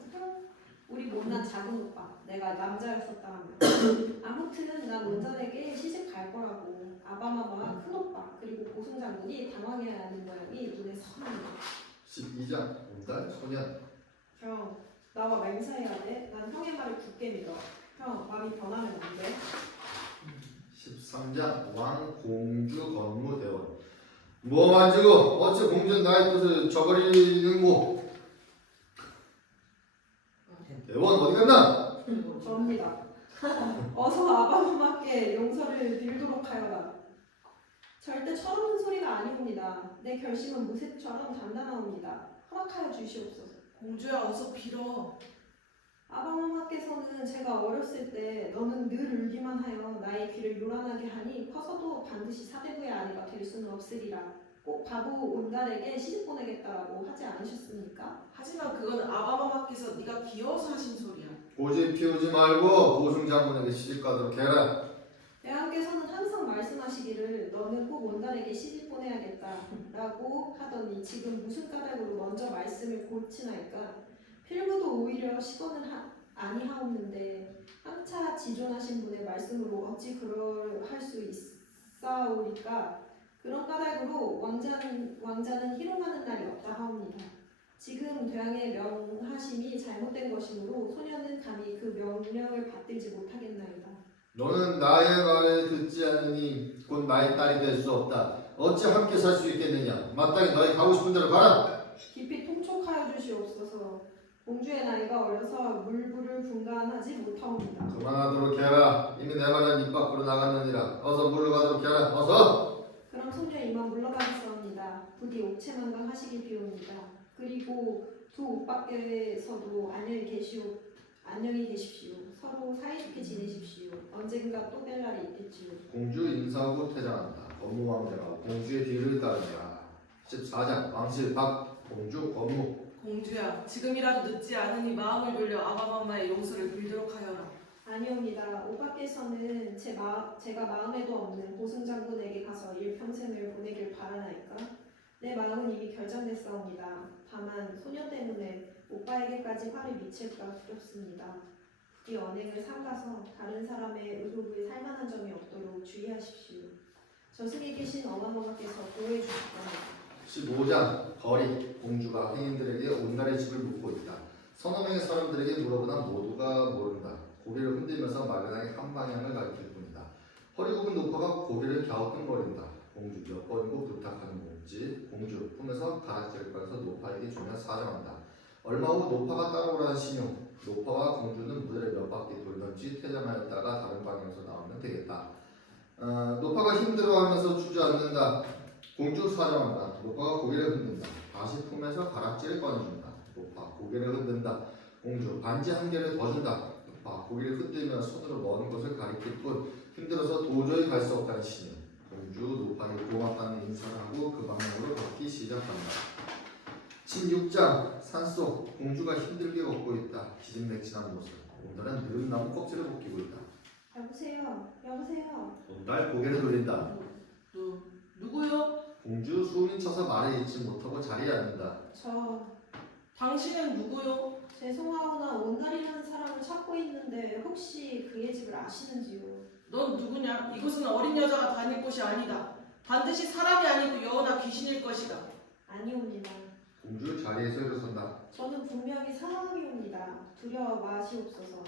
우리 못난 작은 오빠, 내가 남자였었다 하면. 아무튼 난 온전에게 시집 갈 거라고. 아바마마와 큰오빠 그리고 고승장군이 당황해야 하는 모양이 눈에 선합니다. 12장. 온달, 소년. 형, 나와 맹세해야 돼. 난 형의 말을 굳게 믿어. 형, 마음이 변하면 안 돼. 13장. 왕, 공주, 건무, 대원. 뭐 만지고 어째 공주는 나의 뜻을 저버리는고. 대원 어디 갔나? 접니다. 어서 아바마마께 용서를 빌도록 하여라. 절대 철없는 소리가 아니옵니다. 내 결심은 무쇠처럼 단단하옵니다. 허락하여 주시옵소서. 공주야 어서 빌어. 아바마마께서는 제가 어렸을 때 너는 늘 울기만 하여 나의 귀를 요란하게 하니 커서도 반드시 사대부의 아내가 될 수는 없으리라. 꼭 바보 온달에게 시집 보내겠다라고 하지 않으셨습니까? 하지만 그건 아바마마께서 네가 귀여워서 하신 소리야. 고집 피우지 말고 고승장군에게 시집 가도록 해라. 대왕께서는 항상 말씀하시기를 너는 꼭 온달에게 시집 보내야 떠내야겠다라고 하더니 지금 무슨 까닭으로 먼저 말씀을 고치나이까? 필부도 오히려 시건을 아니하옵는데 항차 지존하신 분의 말씀으로 어찌 그러할 수 있사오리까? 그런 까닭으로 왕자는 희롱하는 날이 없다 하옵니다. 지금 대왕의 명하심이 잘못된 것이므로 소녀는 감히 그 명령을 받들지 못하겠나이다. 너는 나의 말을 듣지 않으니 곧 나의 딸이 될 수 없다. 어찌 함께 살 수 있겠느냐? 마땅히 너희 가고 싶은 대로 가라. 깊이 통촉하여 주시옵소서. 공주의 나이가 어려서 물불을 분간하지 못하옵니다. 그만하도록 해라. 이미 내 말은 입 밖으로 나갔느니라. 어서 물러가도록 해라. 어서. 그럼 소녀 이만 물러가겠사옵니다. 부디 옥체만강 하시기 비옵니다. 그리고 두 옷 밖에서도 안녕히 계십시오. 서로 사이좋게 지내십시오. 언젠가 또 뵐 날이 있겠지요. 공주 인사하고 퇴장한다. 거무 왕자가 공주의 뒤를 따른다. 14장 왕실 밖 공주 거무. 공주야, 지금이라도 늦지 않으니 마음을 돌려 아바마마의 용서를 빌도록 하여라. 아니옵니다. 옷 밖에서는 제가 마음에도 없는 보승 장군에게 가서 일평생을 보내길 바라나이까? 내 마음은 이미 결정됐사옵니다. 다만 소녀 때문에 오빠에게까지 화를 미칠까 두렵습니다. 이 언행을 삼가서 다른 사람의 의혹을 살만한 점이 없도록 주의하십시오. 저승에 계신 어마어마께서 보호해 주실 겁니다. 15장 거리 공주가 행인들에게 온달의 집을 묻고 있다. 서너 명의 사람들에게 물어보나 모두가 모른다. 고개를 흔들면서 막연하게 한 방향을 가리킬 뿐이다. 허리 굽은 노파가 고개를 갸우뚱거린다. 공주 몇 번이고 부탁하는 건지 공주 품에서 가락지를 꺼내서 노파에게 주며 사정한다. 얼마 후 노파가 따라오라는 신용. 노파와 공주는 무대를 몇 바퀴 돌던지 퇴장하였다가 다른 방향에서 나오면 되겠다. 노파가 힘들어하면서 주저앉는다. 공주 사정한다. 노파가 고개를 흔든다. 다시 품에서 가락지를 꺼내준다. 노파 고개를 흔든다. 공주 반지 한 개를 더 준다. 노파 고개를 흔들며 손으로 먼 곳을 가리킬 뿐 힘들어서 도저히 갈 수 없다는 신용. 공주 노파에게 고맙다는 인사를 하고 그 방향으로 걷기 시작한다. 16장 산속 공주가 힘들게 걷고 있다. 기진맥진한 모습. 오늘은 느릅나무 껍질을 벗기고 있다. 여보세요. 온달 고개를 돌린다. 누구요? 공주 숨이 차서 말을 잇지 못하고 자리에 앉는다. 당신은 누구요? 죄송하오나 온달이라는 사람을 찾고 있는데 혹시 그의 집을 아시는지요? 넌 누구냐? 이곳은 어린 여자가 다닐 곳이 아니다. 반드시 사람이 아니고 여우나 귀신일 것이다. 아니옵니다. 공주 자리에서 일어선다. 저는 분명히 사람이옵니다. 두려워 마시옵소서.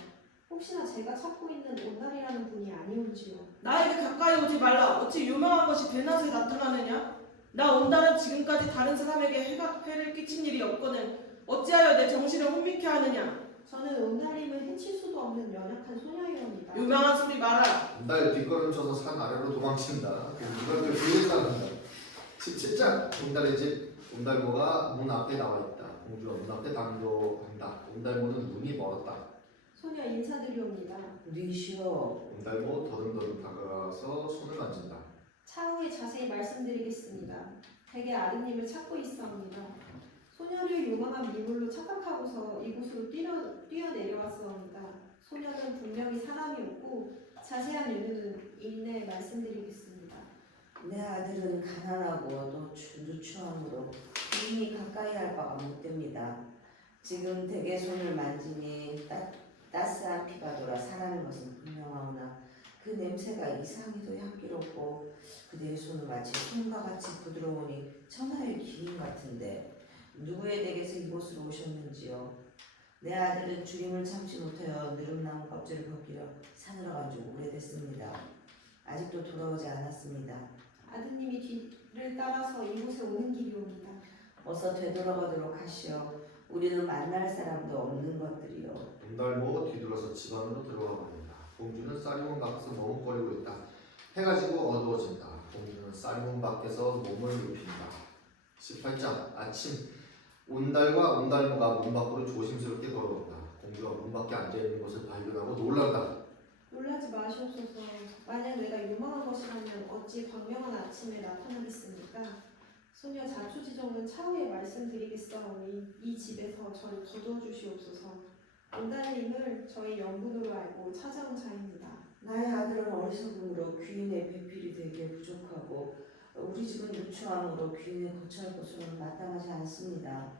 혹시나 제가 찾고 있는 온달이라는 분이 아니온지요? 나에게 가까이 오지 말라. 어찌 유명한 것이 대낮에 나타나느냐? 나 온달은 지금까지 다른 사람에게 해를 끼친 일이 없거늘 어찌하여 내 정신을 혼미케 하느냐? 저는 온달님을 해칠 수도 없는 연약한 소녀이옵니다. 유명한 소리 말아라. 온달 뒷걸음쳐서 산 아래로 도망친다. 공주가 그 뒤를 따른다. 17장 온달의 집. 온달모가 문 앞에 나와 있다. 공주가 문 앞에 당도한다. 온달모는 눈이 멀었다. 소녀 인사드리옵니다. 리시오. 온달모 더듬더듬 다가가서 손을 만진다. 차후에 자세히 말씀드리겠습니다. 대개 아드님을 찾고 있사옵니다. 소녀를 요망한 미물로 착각하고서 이곳으로 뛰어내려왔사옵니다. 소녀는 분명히 사람이었고 자세한 이유는 이내 말씀드리겠습니다. 내 아들은 가난하고 또 누추하므로 이미 가까이 할 바가 못 됩니다. 지금 댁의 손을 만지니 따스한 피가 돌아 사람의 것은 분명하오나 그 냄새가 이상히도 향기롭고 그대의 손은 마치 손과 같이 부드러우니 천하의 기인 같은데 누구의 댁에서 이곳으로 오셨는지요? 내 아들은 죽임을 참지 못하여 느릅나무 껍질을 벗기려 산으로 간 지 오래됐습니다. 아직도 돌아오지 않았습니다. 아드님이 뒤를 따라서 이곳에 오는 길이옵니다. 어서 되돌아가도록 하시오. 우리는 만날 사람도 없는 것들이요. 온달모 뒤돌아서 집 안으로 들어가 버린다. 공주는 쌀이문 밖에서 머뭇거리고 있다. 해가 지고 어두워진다. 공주는 쌀이문 밖에서 몸을 눕힌다. 18장 아침 온달과 온달모가 문 밖으로 조심스럽게 걸어온다. 공주가 문 밖에 앉아있는 것을 발견하고 놀란다. 놀라지 마시옵소서. 만약 내가 유망한 것이라면 어찌 광명한 아침에 나타나겠습니까? 소녀 자초지종은 차후에 말씀드리겠사오니 이 집에서 저를 거두어 주시옵소서. 온달님을 저희 연분으로 알고 찾아온 자입니다. 나의 아들은 어리석음으로 귀인의 배필이 되게 부족하고 우리 집은 누추함으로 귀에 거처할 것으로는 마땅하지 않습니다.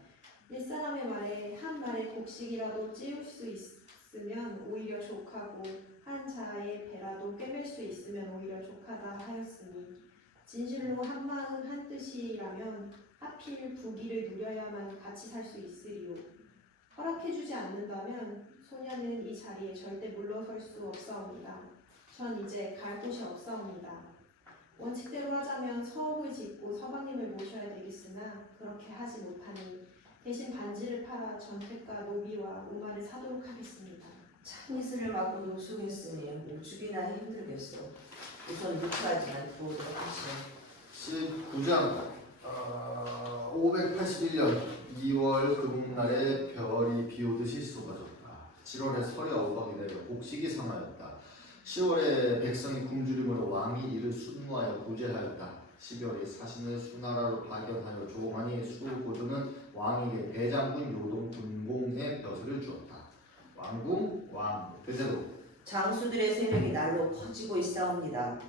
옛사람의 말에 한 말의 곡식이라도 찌울 수 있으면 오히려 족하고 한 자의 배라도 꿰맬 수 있으면 오히려 족하다 하였으니 진실로 한 마음 한 뜻이라면 하필 부귀를 누려야만 같이 살 수 있으리요. 허락해주지 않는다면 소녀는 이 자리에 절대 물러설 수 없사옵니다. 전 이제 갈 곳이 없사옵니다. 원칙대로 하자면 서옥을 짓고 서방님을 모셔야 되겠으나 그렇게 하지 못하니 대신 반지를 팔아 전택과 노비와 우마를 사도록 하겠습니다. 참이슬을 맞고 노숙했으니 목축이나 힘들겠소. 우선 누추하지만 들어오도록 하시오. 19장 581년 2월 금음날에 별이 비오듯이 쏟아졌다. 7월에 설이 어방이 되며 곡식이 상하였다. 10월에 백성이 굶주림으로 왕이 이를 순무하여 구제하였다. 12월에 사신을 수나라로 파견하여 조하니 수고조는 왕에게 대장군 요동 군공의 벼슬을 주었다. 왕궁 왕 그대로 장수들의 세력이 날로 커지고 있사옵니다.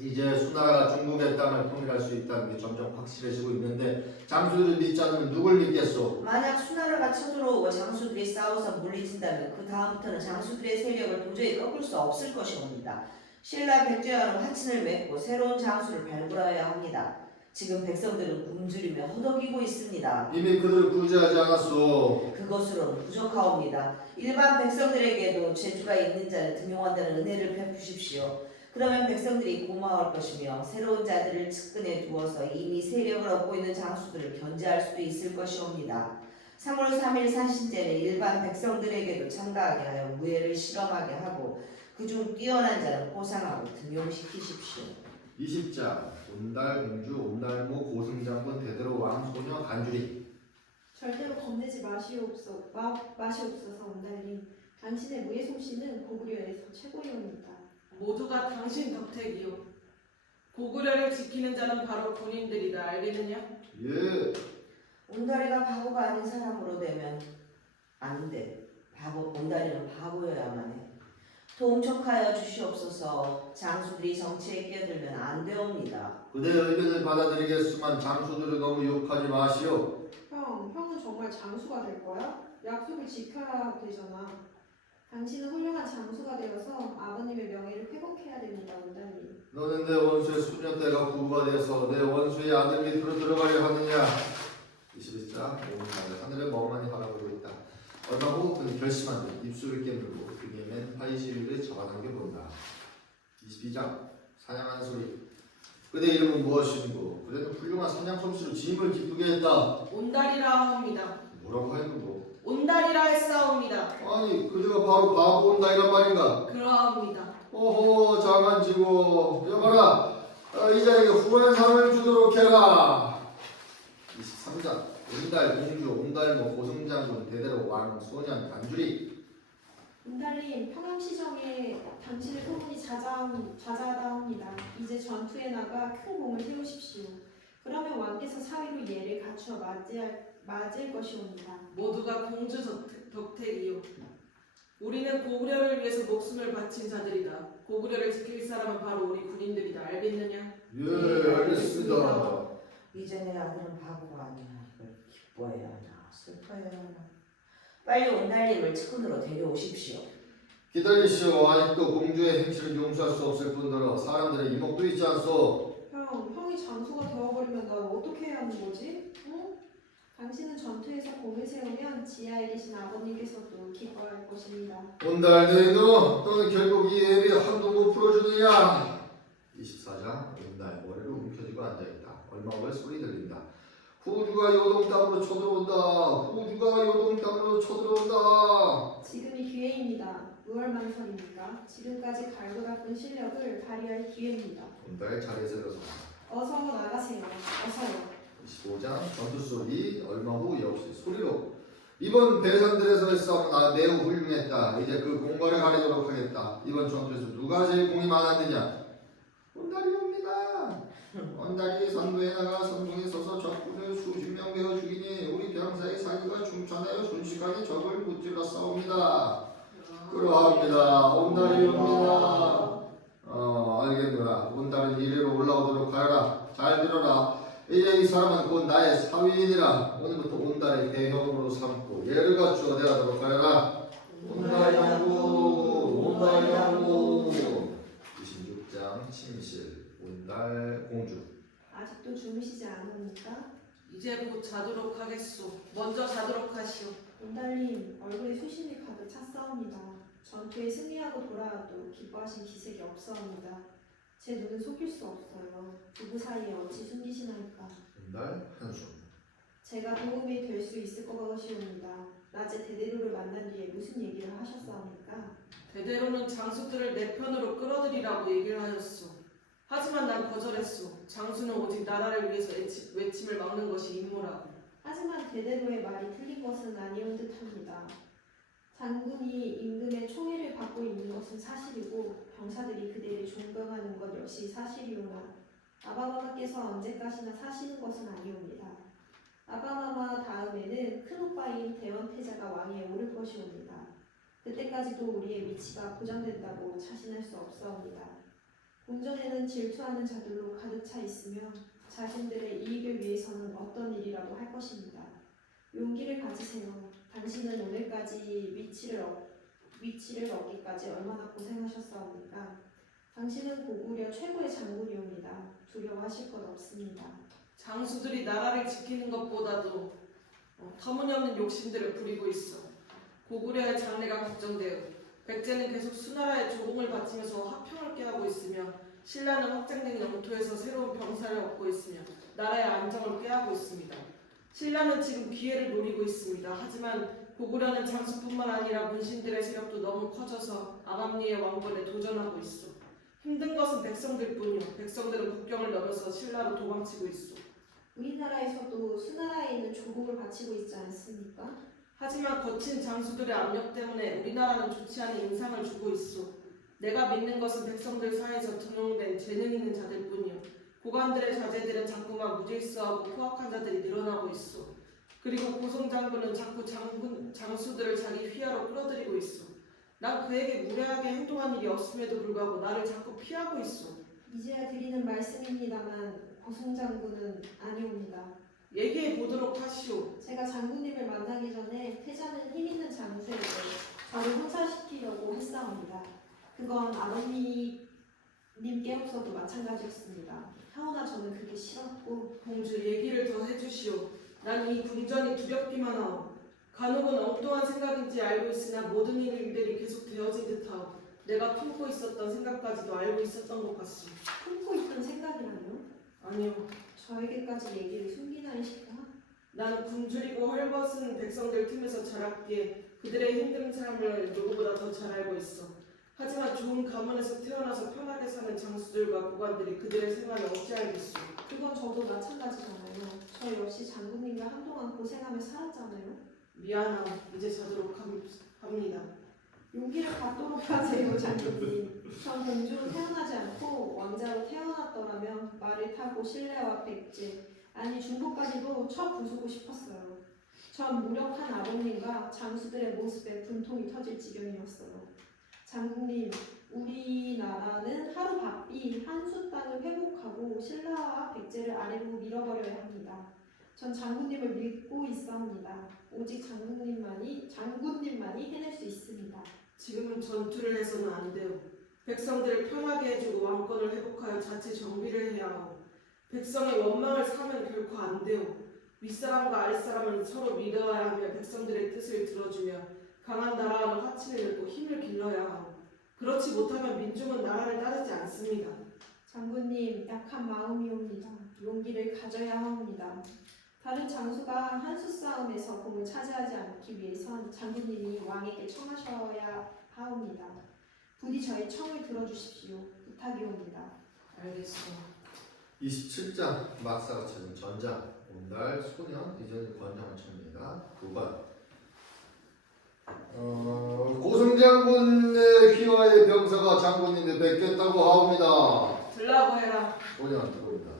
이제 수나라가 중국의 땅을 통일할 수 있다는 게 점점 확실해지고 있는데 장수들을 믿지 않으면 누굴 믿겠소? 만약 수나라가 쳐들어오고 장수들이 싸워서 물리친다면 그 다음부터는 장수들의 세력을 도저히 꺾을 수 없을 것이옵니다. 신라 백제와는 화친을 맺고 새로운 장수를 발굴하여야 합니다. 지금 백성들은 굶주리며 허덕이고 있습니다. 이미 그들을 구제하지 않았소. 그것으로는 부족하옵니다. 일반 백성들에게도 재주가 있는 자를 등용한다는 은혜를 베푸십시오. 그러면 백성들이 고마워할 것이며 새로운 자들을 측근에 두어서 이미 세력을 얻고 있는 장수들을 견제할 수도 있을 것이옵니다. 3월 3일 산신제는 일반 백성들에게도 참가하게 하여 무예를 실험하게 하고 그중 뛰어난 자는 포상하고 등용시키십시오. 20장 온달 공주 온달모 고승장군 대대로 왕소녀 간주리. 절대로 겁내지 마시옵소서 온달님. 당신의 무예 솜씨는 고구려에서 최고이옵니다. 모두가 당신 덕택이요. 고구려를 지키는 자는 바로 군인들이다. 알겠느냐? 예. 온다리가 바보가 아닌 사람으로 되면 안 돼. 온다리는 바보여야만 해. 동촉하여 주시옵소서. 장수들이 정치에 끼어들면 안 되옵니다. 그대의 의견을 받아들이겠지만 장수들을 너무 욕하지 마시오. 형은 정말 장수가 될 거야? 약속을 지켜야 되잖아. 당신은 훌륭한 장수가 되어서 아버님의 명예를 회복해야 됩니다, 온달님. 너는 내 원수의 수녀 때가 부부가 되어서 내 원수의 아들 밑으로 들어가려 하느냐. 21장 오늘 하늘을 멍하니 바라보고 있다. 얼마 후 그는 결심한 듯 입술을 깨물고 그게 맨 파이시를 잡아당겨 본다. 22장 사냥하는 소리. 그대 이름은 무엇인고? 그대는 훌륭한 사냥 솜씨로 진임을 기쁘게 했다. 온달이라 합니다. 뭐라고 하였는고? 온달이라 했사옵니다. 아니 그대가 바로 바보 온다이란 말인가? 그러합니다. 오호 장한지고 여봐라 이 자에게 후한 상을 주도록 해라. 23장 온달 공주 온달모 고승장군 대대로 왕 소년 간주리. 온달님, 평양시정에 당신의 소문이 자자하다옵니다. 이제 전투에 나가 큰 공을 세우십시오. 그러면 왕께서 사위로 예를 갖추어 맞을 것이옵니다. 모두가 공주 덕택이요. 우리는 고구려를 위해서 목숨을 바친 자들이다. 고구려를 지킬 사람은 바로 우리 군인들이다. 알겠느냐? 예 알겠습니다. 이제 내 아들은 바보가 아니야. 이걸 기뻐해야 하나 슬퍼해야 하나. 빨리 온달님을 측근으로 데려오십시오. 기다리시오. 아직도 공주의 행실을 용서할 수 없을 뿐더러 사람들의 이목도 있지 않소. 형이 장수가 되어버리면 난 어떻게 해야 하는 거지? 응? 당신은 전투에서 공을 세우면 지하에 계신 아버님께서도 기뻐할 것입니다. 온달 너는 결국 이 애비 한도 못 풀어주느냐. 24장 온달 머리를 움켜쥐고 앉아있다. 얼마 후에 소리 들린다. 후주가 요동 땅으로 쳐들어온다. 후주가 요동 땅으로 쳐들어온다. 지금이 기회입니다. 무얼만설입니까? 지금까지 갈고 닦은 실력을 발휘할 기회입니다. 온달 자리에서 일어서 어서 나가세요. 어서요. 25장 전투 소리. 얼마 후 역시 소리로 이번 배산들에서의 싸움은 매우 훌륭했다. 이제 그 공과를 가리도록 하겠다. 이번 전투에서 누가 제일 공이 많았느냐? 온달이 옵니다. 온달이 선두에 나가 선봉에 서서 적군을 수십 명 베어 죽이니 우리 병사의 사기가 충천하여 순식간에 적을 무찔러 싸웁니다. 그러합니다. 온달이 옵니다. 알겠노라. 온달은 이리로 올라오도록 하여라. 잘 들어라. 이제 이 사람은 곧 나의 사위인이라. 오늘부터 온달을 대형으로 삼고 예를 갖추어 대하도록 하여라. 온달 양구, 온달 양구. 26장 침실, 온달 공주. 아직도 주무시지 않습니까? 이제 곧 자도록 하겠소. 먼저 자도록 하시오. 온달님, 얼굴에 수심이 가득 찼사옵니다. 전투에 승리하고 돌아와도 기뻐하신 기색이 없사옵니다. 제 눈은 속일 수 없어요. 부부 사이에 어찌 숨기시나이까. 온달 한숨. 제가 도움이 될 수 있을 것이옵니다. 낮에 대대로를 만난 뒤에 무슨 얘기를 하셨사옵니까? 대대로는 장수들을 내 편으로 끌어들이라고 얘기를 하였소. 하지만 난 거절했소. 장수는 오직 나라를 위해서 외침을 막는 것이 임무라고. 하지만 대대로의 말이 틀린 것은 아니온 듯합니다. 장군이 임금의 총애를 받고 있는 것은 사실이고 병사들이 그대를 존경하는 것 역시 사실이오나 아바마마께서 언제까지나 사시는 것은 아니옵니다. 아바마마 다음에는 큰오빠인 대원태자가 왕위에 오를 것이옵니다. 그때까지도 우리의 위치가 보장된다고 자신할 수 없사옵니다. 궁전에는 질투하는 자들로 가득 차 있으며 자신들의 이익을 위해서는 어떤 일이라도 할 것입니다. 용기를 가지세요. 당신은 오늘까지 위치를 얻기까지 얼마나 고생하셨사옵니까? 당신은 고구려 최고의 장군이옵니다. 두려워하실 것 없습니다. 장수들이 나라를 지키는 것보다도 터무니없는 욕심들을 부리고 있어. 고구려의 장래가 걱정되어 백제는 계속 수나라의 조공을 바치면서 화평을 꾀하고 있으며 신라는 확장된 영토에서 새로운 병사를 얻고 있으며 나라의 안정을 꾀하고 있습니다. 신라는 지금 기회를 노리고 있습니다. 하지만 고구려는 장수뿐만 아니라 문신들의 세력도 너무 커져서 아밤리의 왕권에 도전하고 있어. 힘든 것은 백성들뿐이요. 백성들은 국경을 넘어서 신라로 도망치고 있어. 우리나라에서도 수나라에 있는 조국을 바치고 있지 않습니까? 하지만 거친 장수들의 압력 때문에 우리나라는 좋지 않은 인상을 주고 있어. 내가 믿는 것은 백성들 사이에서 등용된 재능 있는 자들뿐이요. 고관들의 자제들은 자꾸만 무질서하고 포악한 자들이 늘어나고 있어. 그리고 고성장군은 자꾸 장수들을 자기 휘하로 끌어들이고 있어. 난 그에게 무례하게 행동한 일이 없음에도 불구하고 나를 자꾸 피하고 있어. 이제야 드리는 말씀입니다만 고승장군은 아니옵니다. 얘기해 보도록 하시오. 제가 장군님을 만나기 전에 태자는 힘 있는 장수에게 저를 혼사시키려고 했사옵니다. 그건 아버님께로서도 마찬가지였습니다. 하오나 저는 그게 싫었고 공주 얘기를 더 해주시오. 난 이 궁전이 두렵기만 하오. 간혹은 엉뚱한 생각인지 알고 있으나 모든 일들이 계속 되어진 듯하오. 내가 품고 있었던 생각까지도 알고 있었던 것 같소. 품고 있던 생각이라뇨? 아니요. 저에게까지 얘기를 숨기나이실까? 난 굶주리고 헐벗은 백성들 틈에서 자랐기에 그들의 힘든 삶을 누구보다 더 잘 알고 있어. 하지만 좋은 가문에서 태어나서 편하게 사는 장수들과 고관들이 그들의 생활을 어찌 알겠소. 그건 저도 마찬가지잖아요. 저 역시 장군님과 한동안 고생하며 살았잖아요. 미안하오. 이제 자도록 합니다. 용기를 갖도록 하세요, 장군님. 전 공주로 태어나지 않고 왕자로 태어났더라면 말을 타고 신라와 백제, 아니 중국까지도 쳐 부수고 싶었어요. 전 무력한 아버님과 장수들의 모습에 분통이 터질 지경이었어요. 장군님, 우리나라는 하루 바삐 한수 땅을 회복하고 신라와 백제를 아래로 밀어버려야 합니다. 전 장군님을 믿고 있사옵니다. 오직 장군님만이 해낼 수 있습니다. 지금은 전투를 해서는 안 돼요. 백성들을 편하게 해주고 왕권을 회복하여 자치 정비를 해야 하고 백성의 원망을 사면 결코 안 돼요. 윗사람과 아랫사람은 서로 믿어야 하며 백성들의 뜻을 들어주며 강한 나라와는 화친을 맺고 힘을 길러야 하고 그렇지 못하면 민중은 나라를 따르지 않습니다. 장군님, 약한 마음이옵니다. 용기를 가져야 합니다. 다른 장수가 한수 싸움에서 공을 차지하지 않기 위해선 장군님이 왕에게 청하셔야 하옵니다. 부디 저의 청을 들어주십시오. 부탁이옵니다. 알겠어. 27장 막사가 찾은 전장 온달 소년 이전이 권장을 칩니다. 9번 고승장군의 휘하의 병사가 장군님을 뵙겠다고 하옵니다. 들라고 해라. 소년 들어옵니다.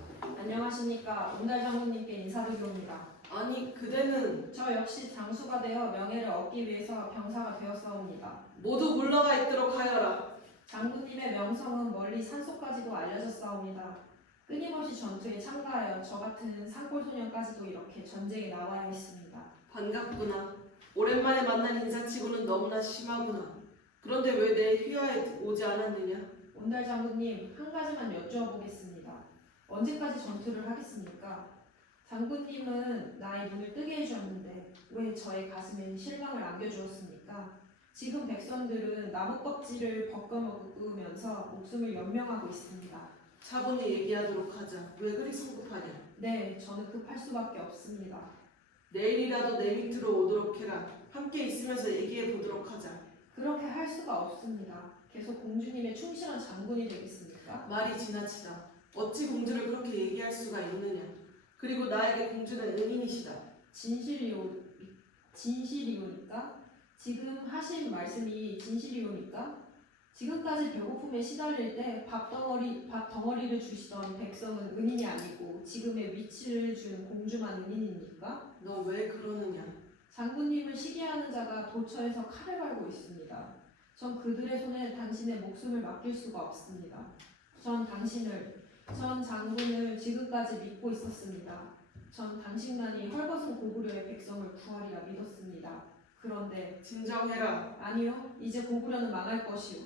안녕하십니까. 온달 장군님께 인사드리옵니다. 아니 그대는 저 역시 장수가 되어 명예를 얻기 위해서 병사가 되었사옵니다. 모두 물러가 있도록 하여라. 장군님의 명성은 멀리 산속까지도 알려졌사옵니다. 끊임없이 전투에 참가하여 저 같은 산골소년까지도 이렇게 전쟁에 나와야 했습니다. 반갑구나. 오랜만에 만난 인사치고는 너무나 심하구나. 그런데 왜 내 휘하에 오지 않았느냐? 온달 장군님, 한 가지만 여쭈어보겠습니다. 언제까지 전투를 하겠습니까? 장군님은 나의 눈을 뜨게 해주었는데 왜 저의 가슴에 실망을 안겨주었습니까? 지금 백성들은 나무 껍질을 벗겨먹으면서 목숨을 연명하고 있습니다. 차분히 얘기하도록 하자. 왜 그리 성급하냐? 네, 저는 급할 수밖에 없습니다. 내일이라도 내 밑으로 오도록 해라. 함께 있으면서 얘기해 보도록 하자. 그렇게 할 수가 없습니다. 계속 공주님의 충실한 장군이 되겠습니까? 말이 지나치다. 어찌 공주를 그렇게 얘기할 수가 있느냐? 그리고 나에게 공주는 은인이시다. 진실이오니까? 지금 하신 말씀이 진실이오니까? 지금까지 배고픔에 시달릴 때 밥 덩어리를 주시던 백성은 은인이 아니고 지금의 위치를 준 공주만 은인입니까? 너 왜 그러느냐? 장군님을 시기하는 자가 도처에서 칼을 갈고 있습니다. 전 그들의 손에 당신의 목숨을 맡길 수가 없습니다. 전 장군을 지금까지 믿고 있었습니다. 전 당신만이 헐벗은 고구려의 백성을 구하리라 믿었습니다. 그런데 진정해라. 아니요, 이제 고구려는 망할 것이오.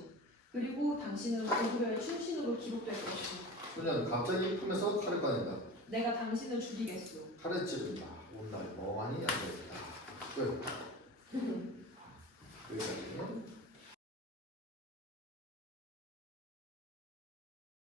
그리고 당신은 고구려의 충신으로 기록될 것이오. 소년 갑자기 품에서 칼을 꺼낸다. 내가 당신을 죽이겠소. 칼을 찌른다. 온날 멍하니 앉아있다. 끝.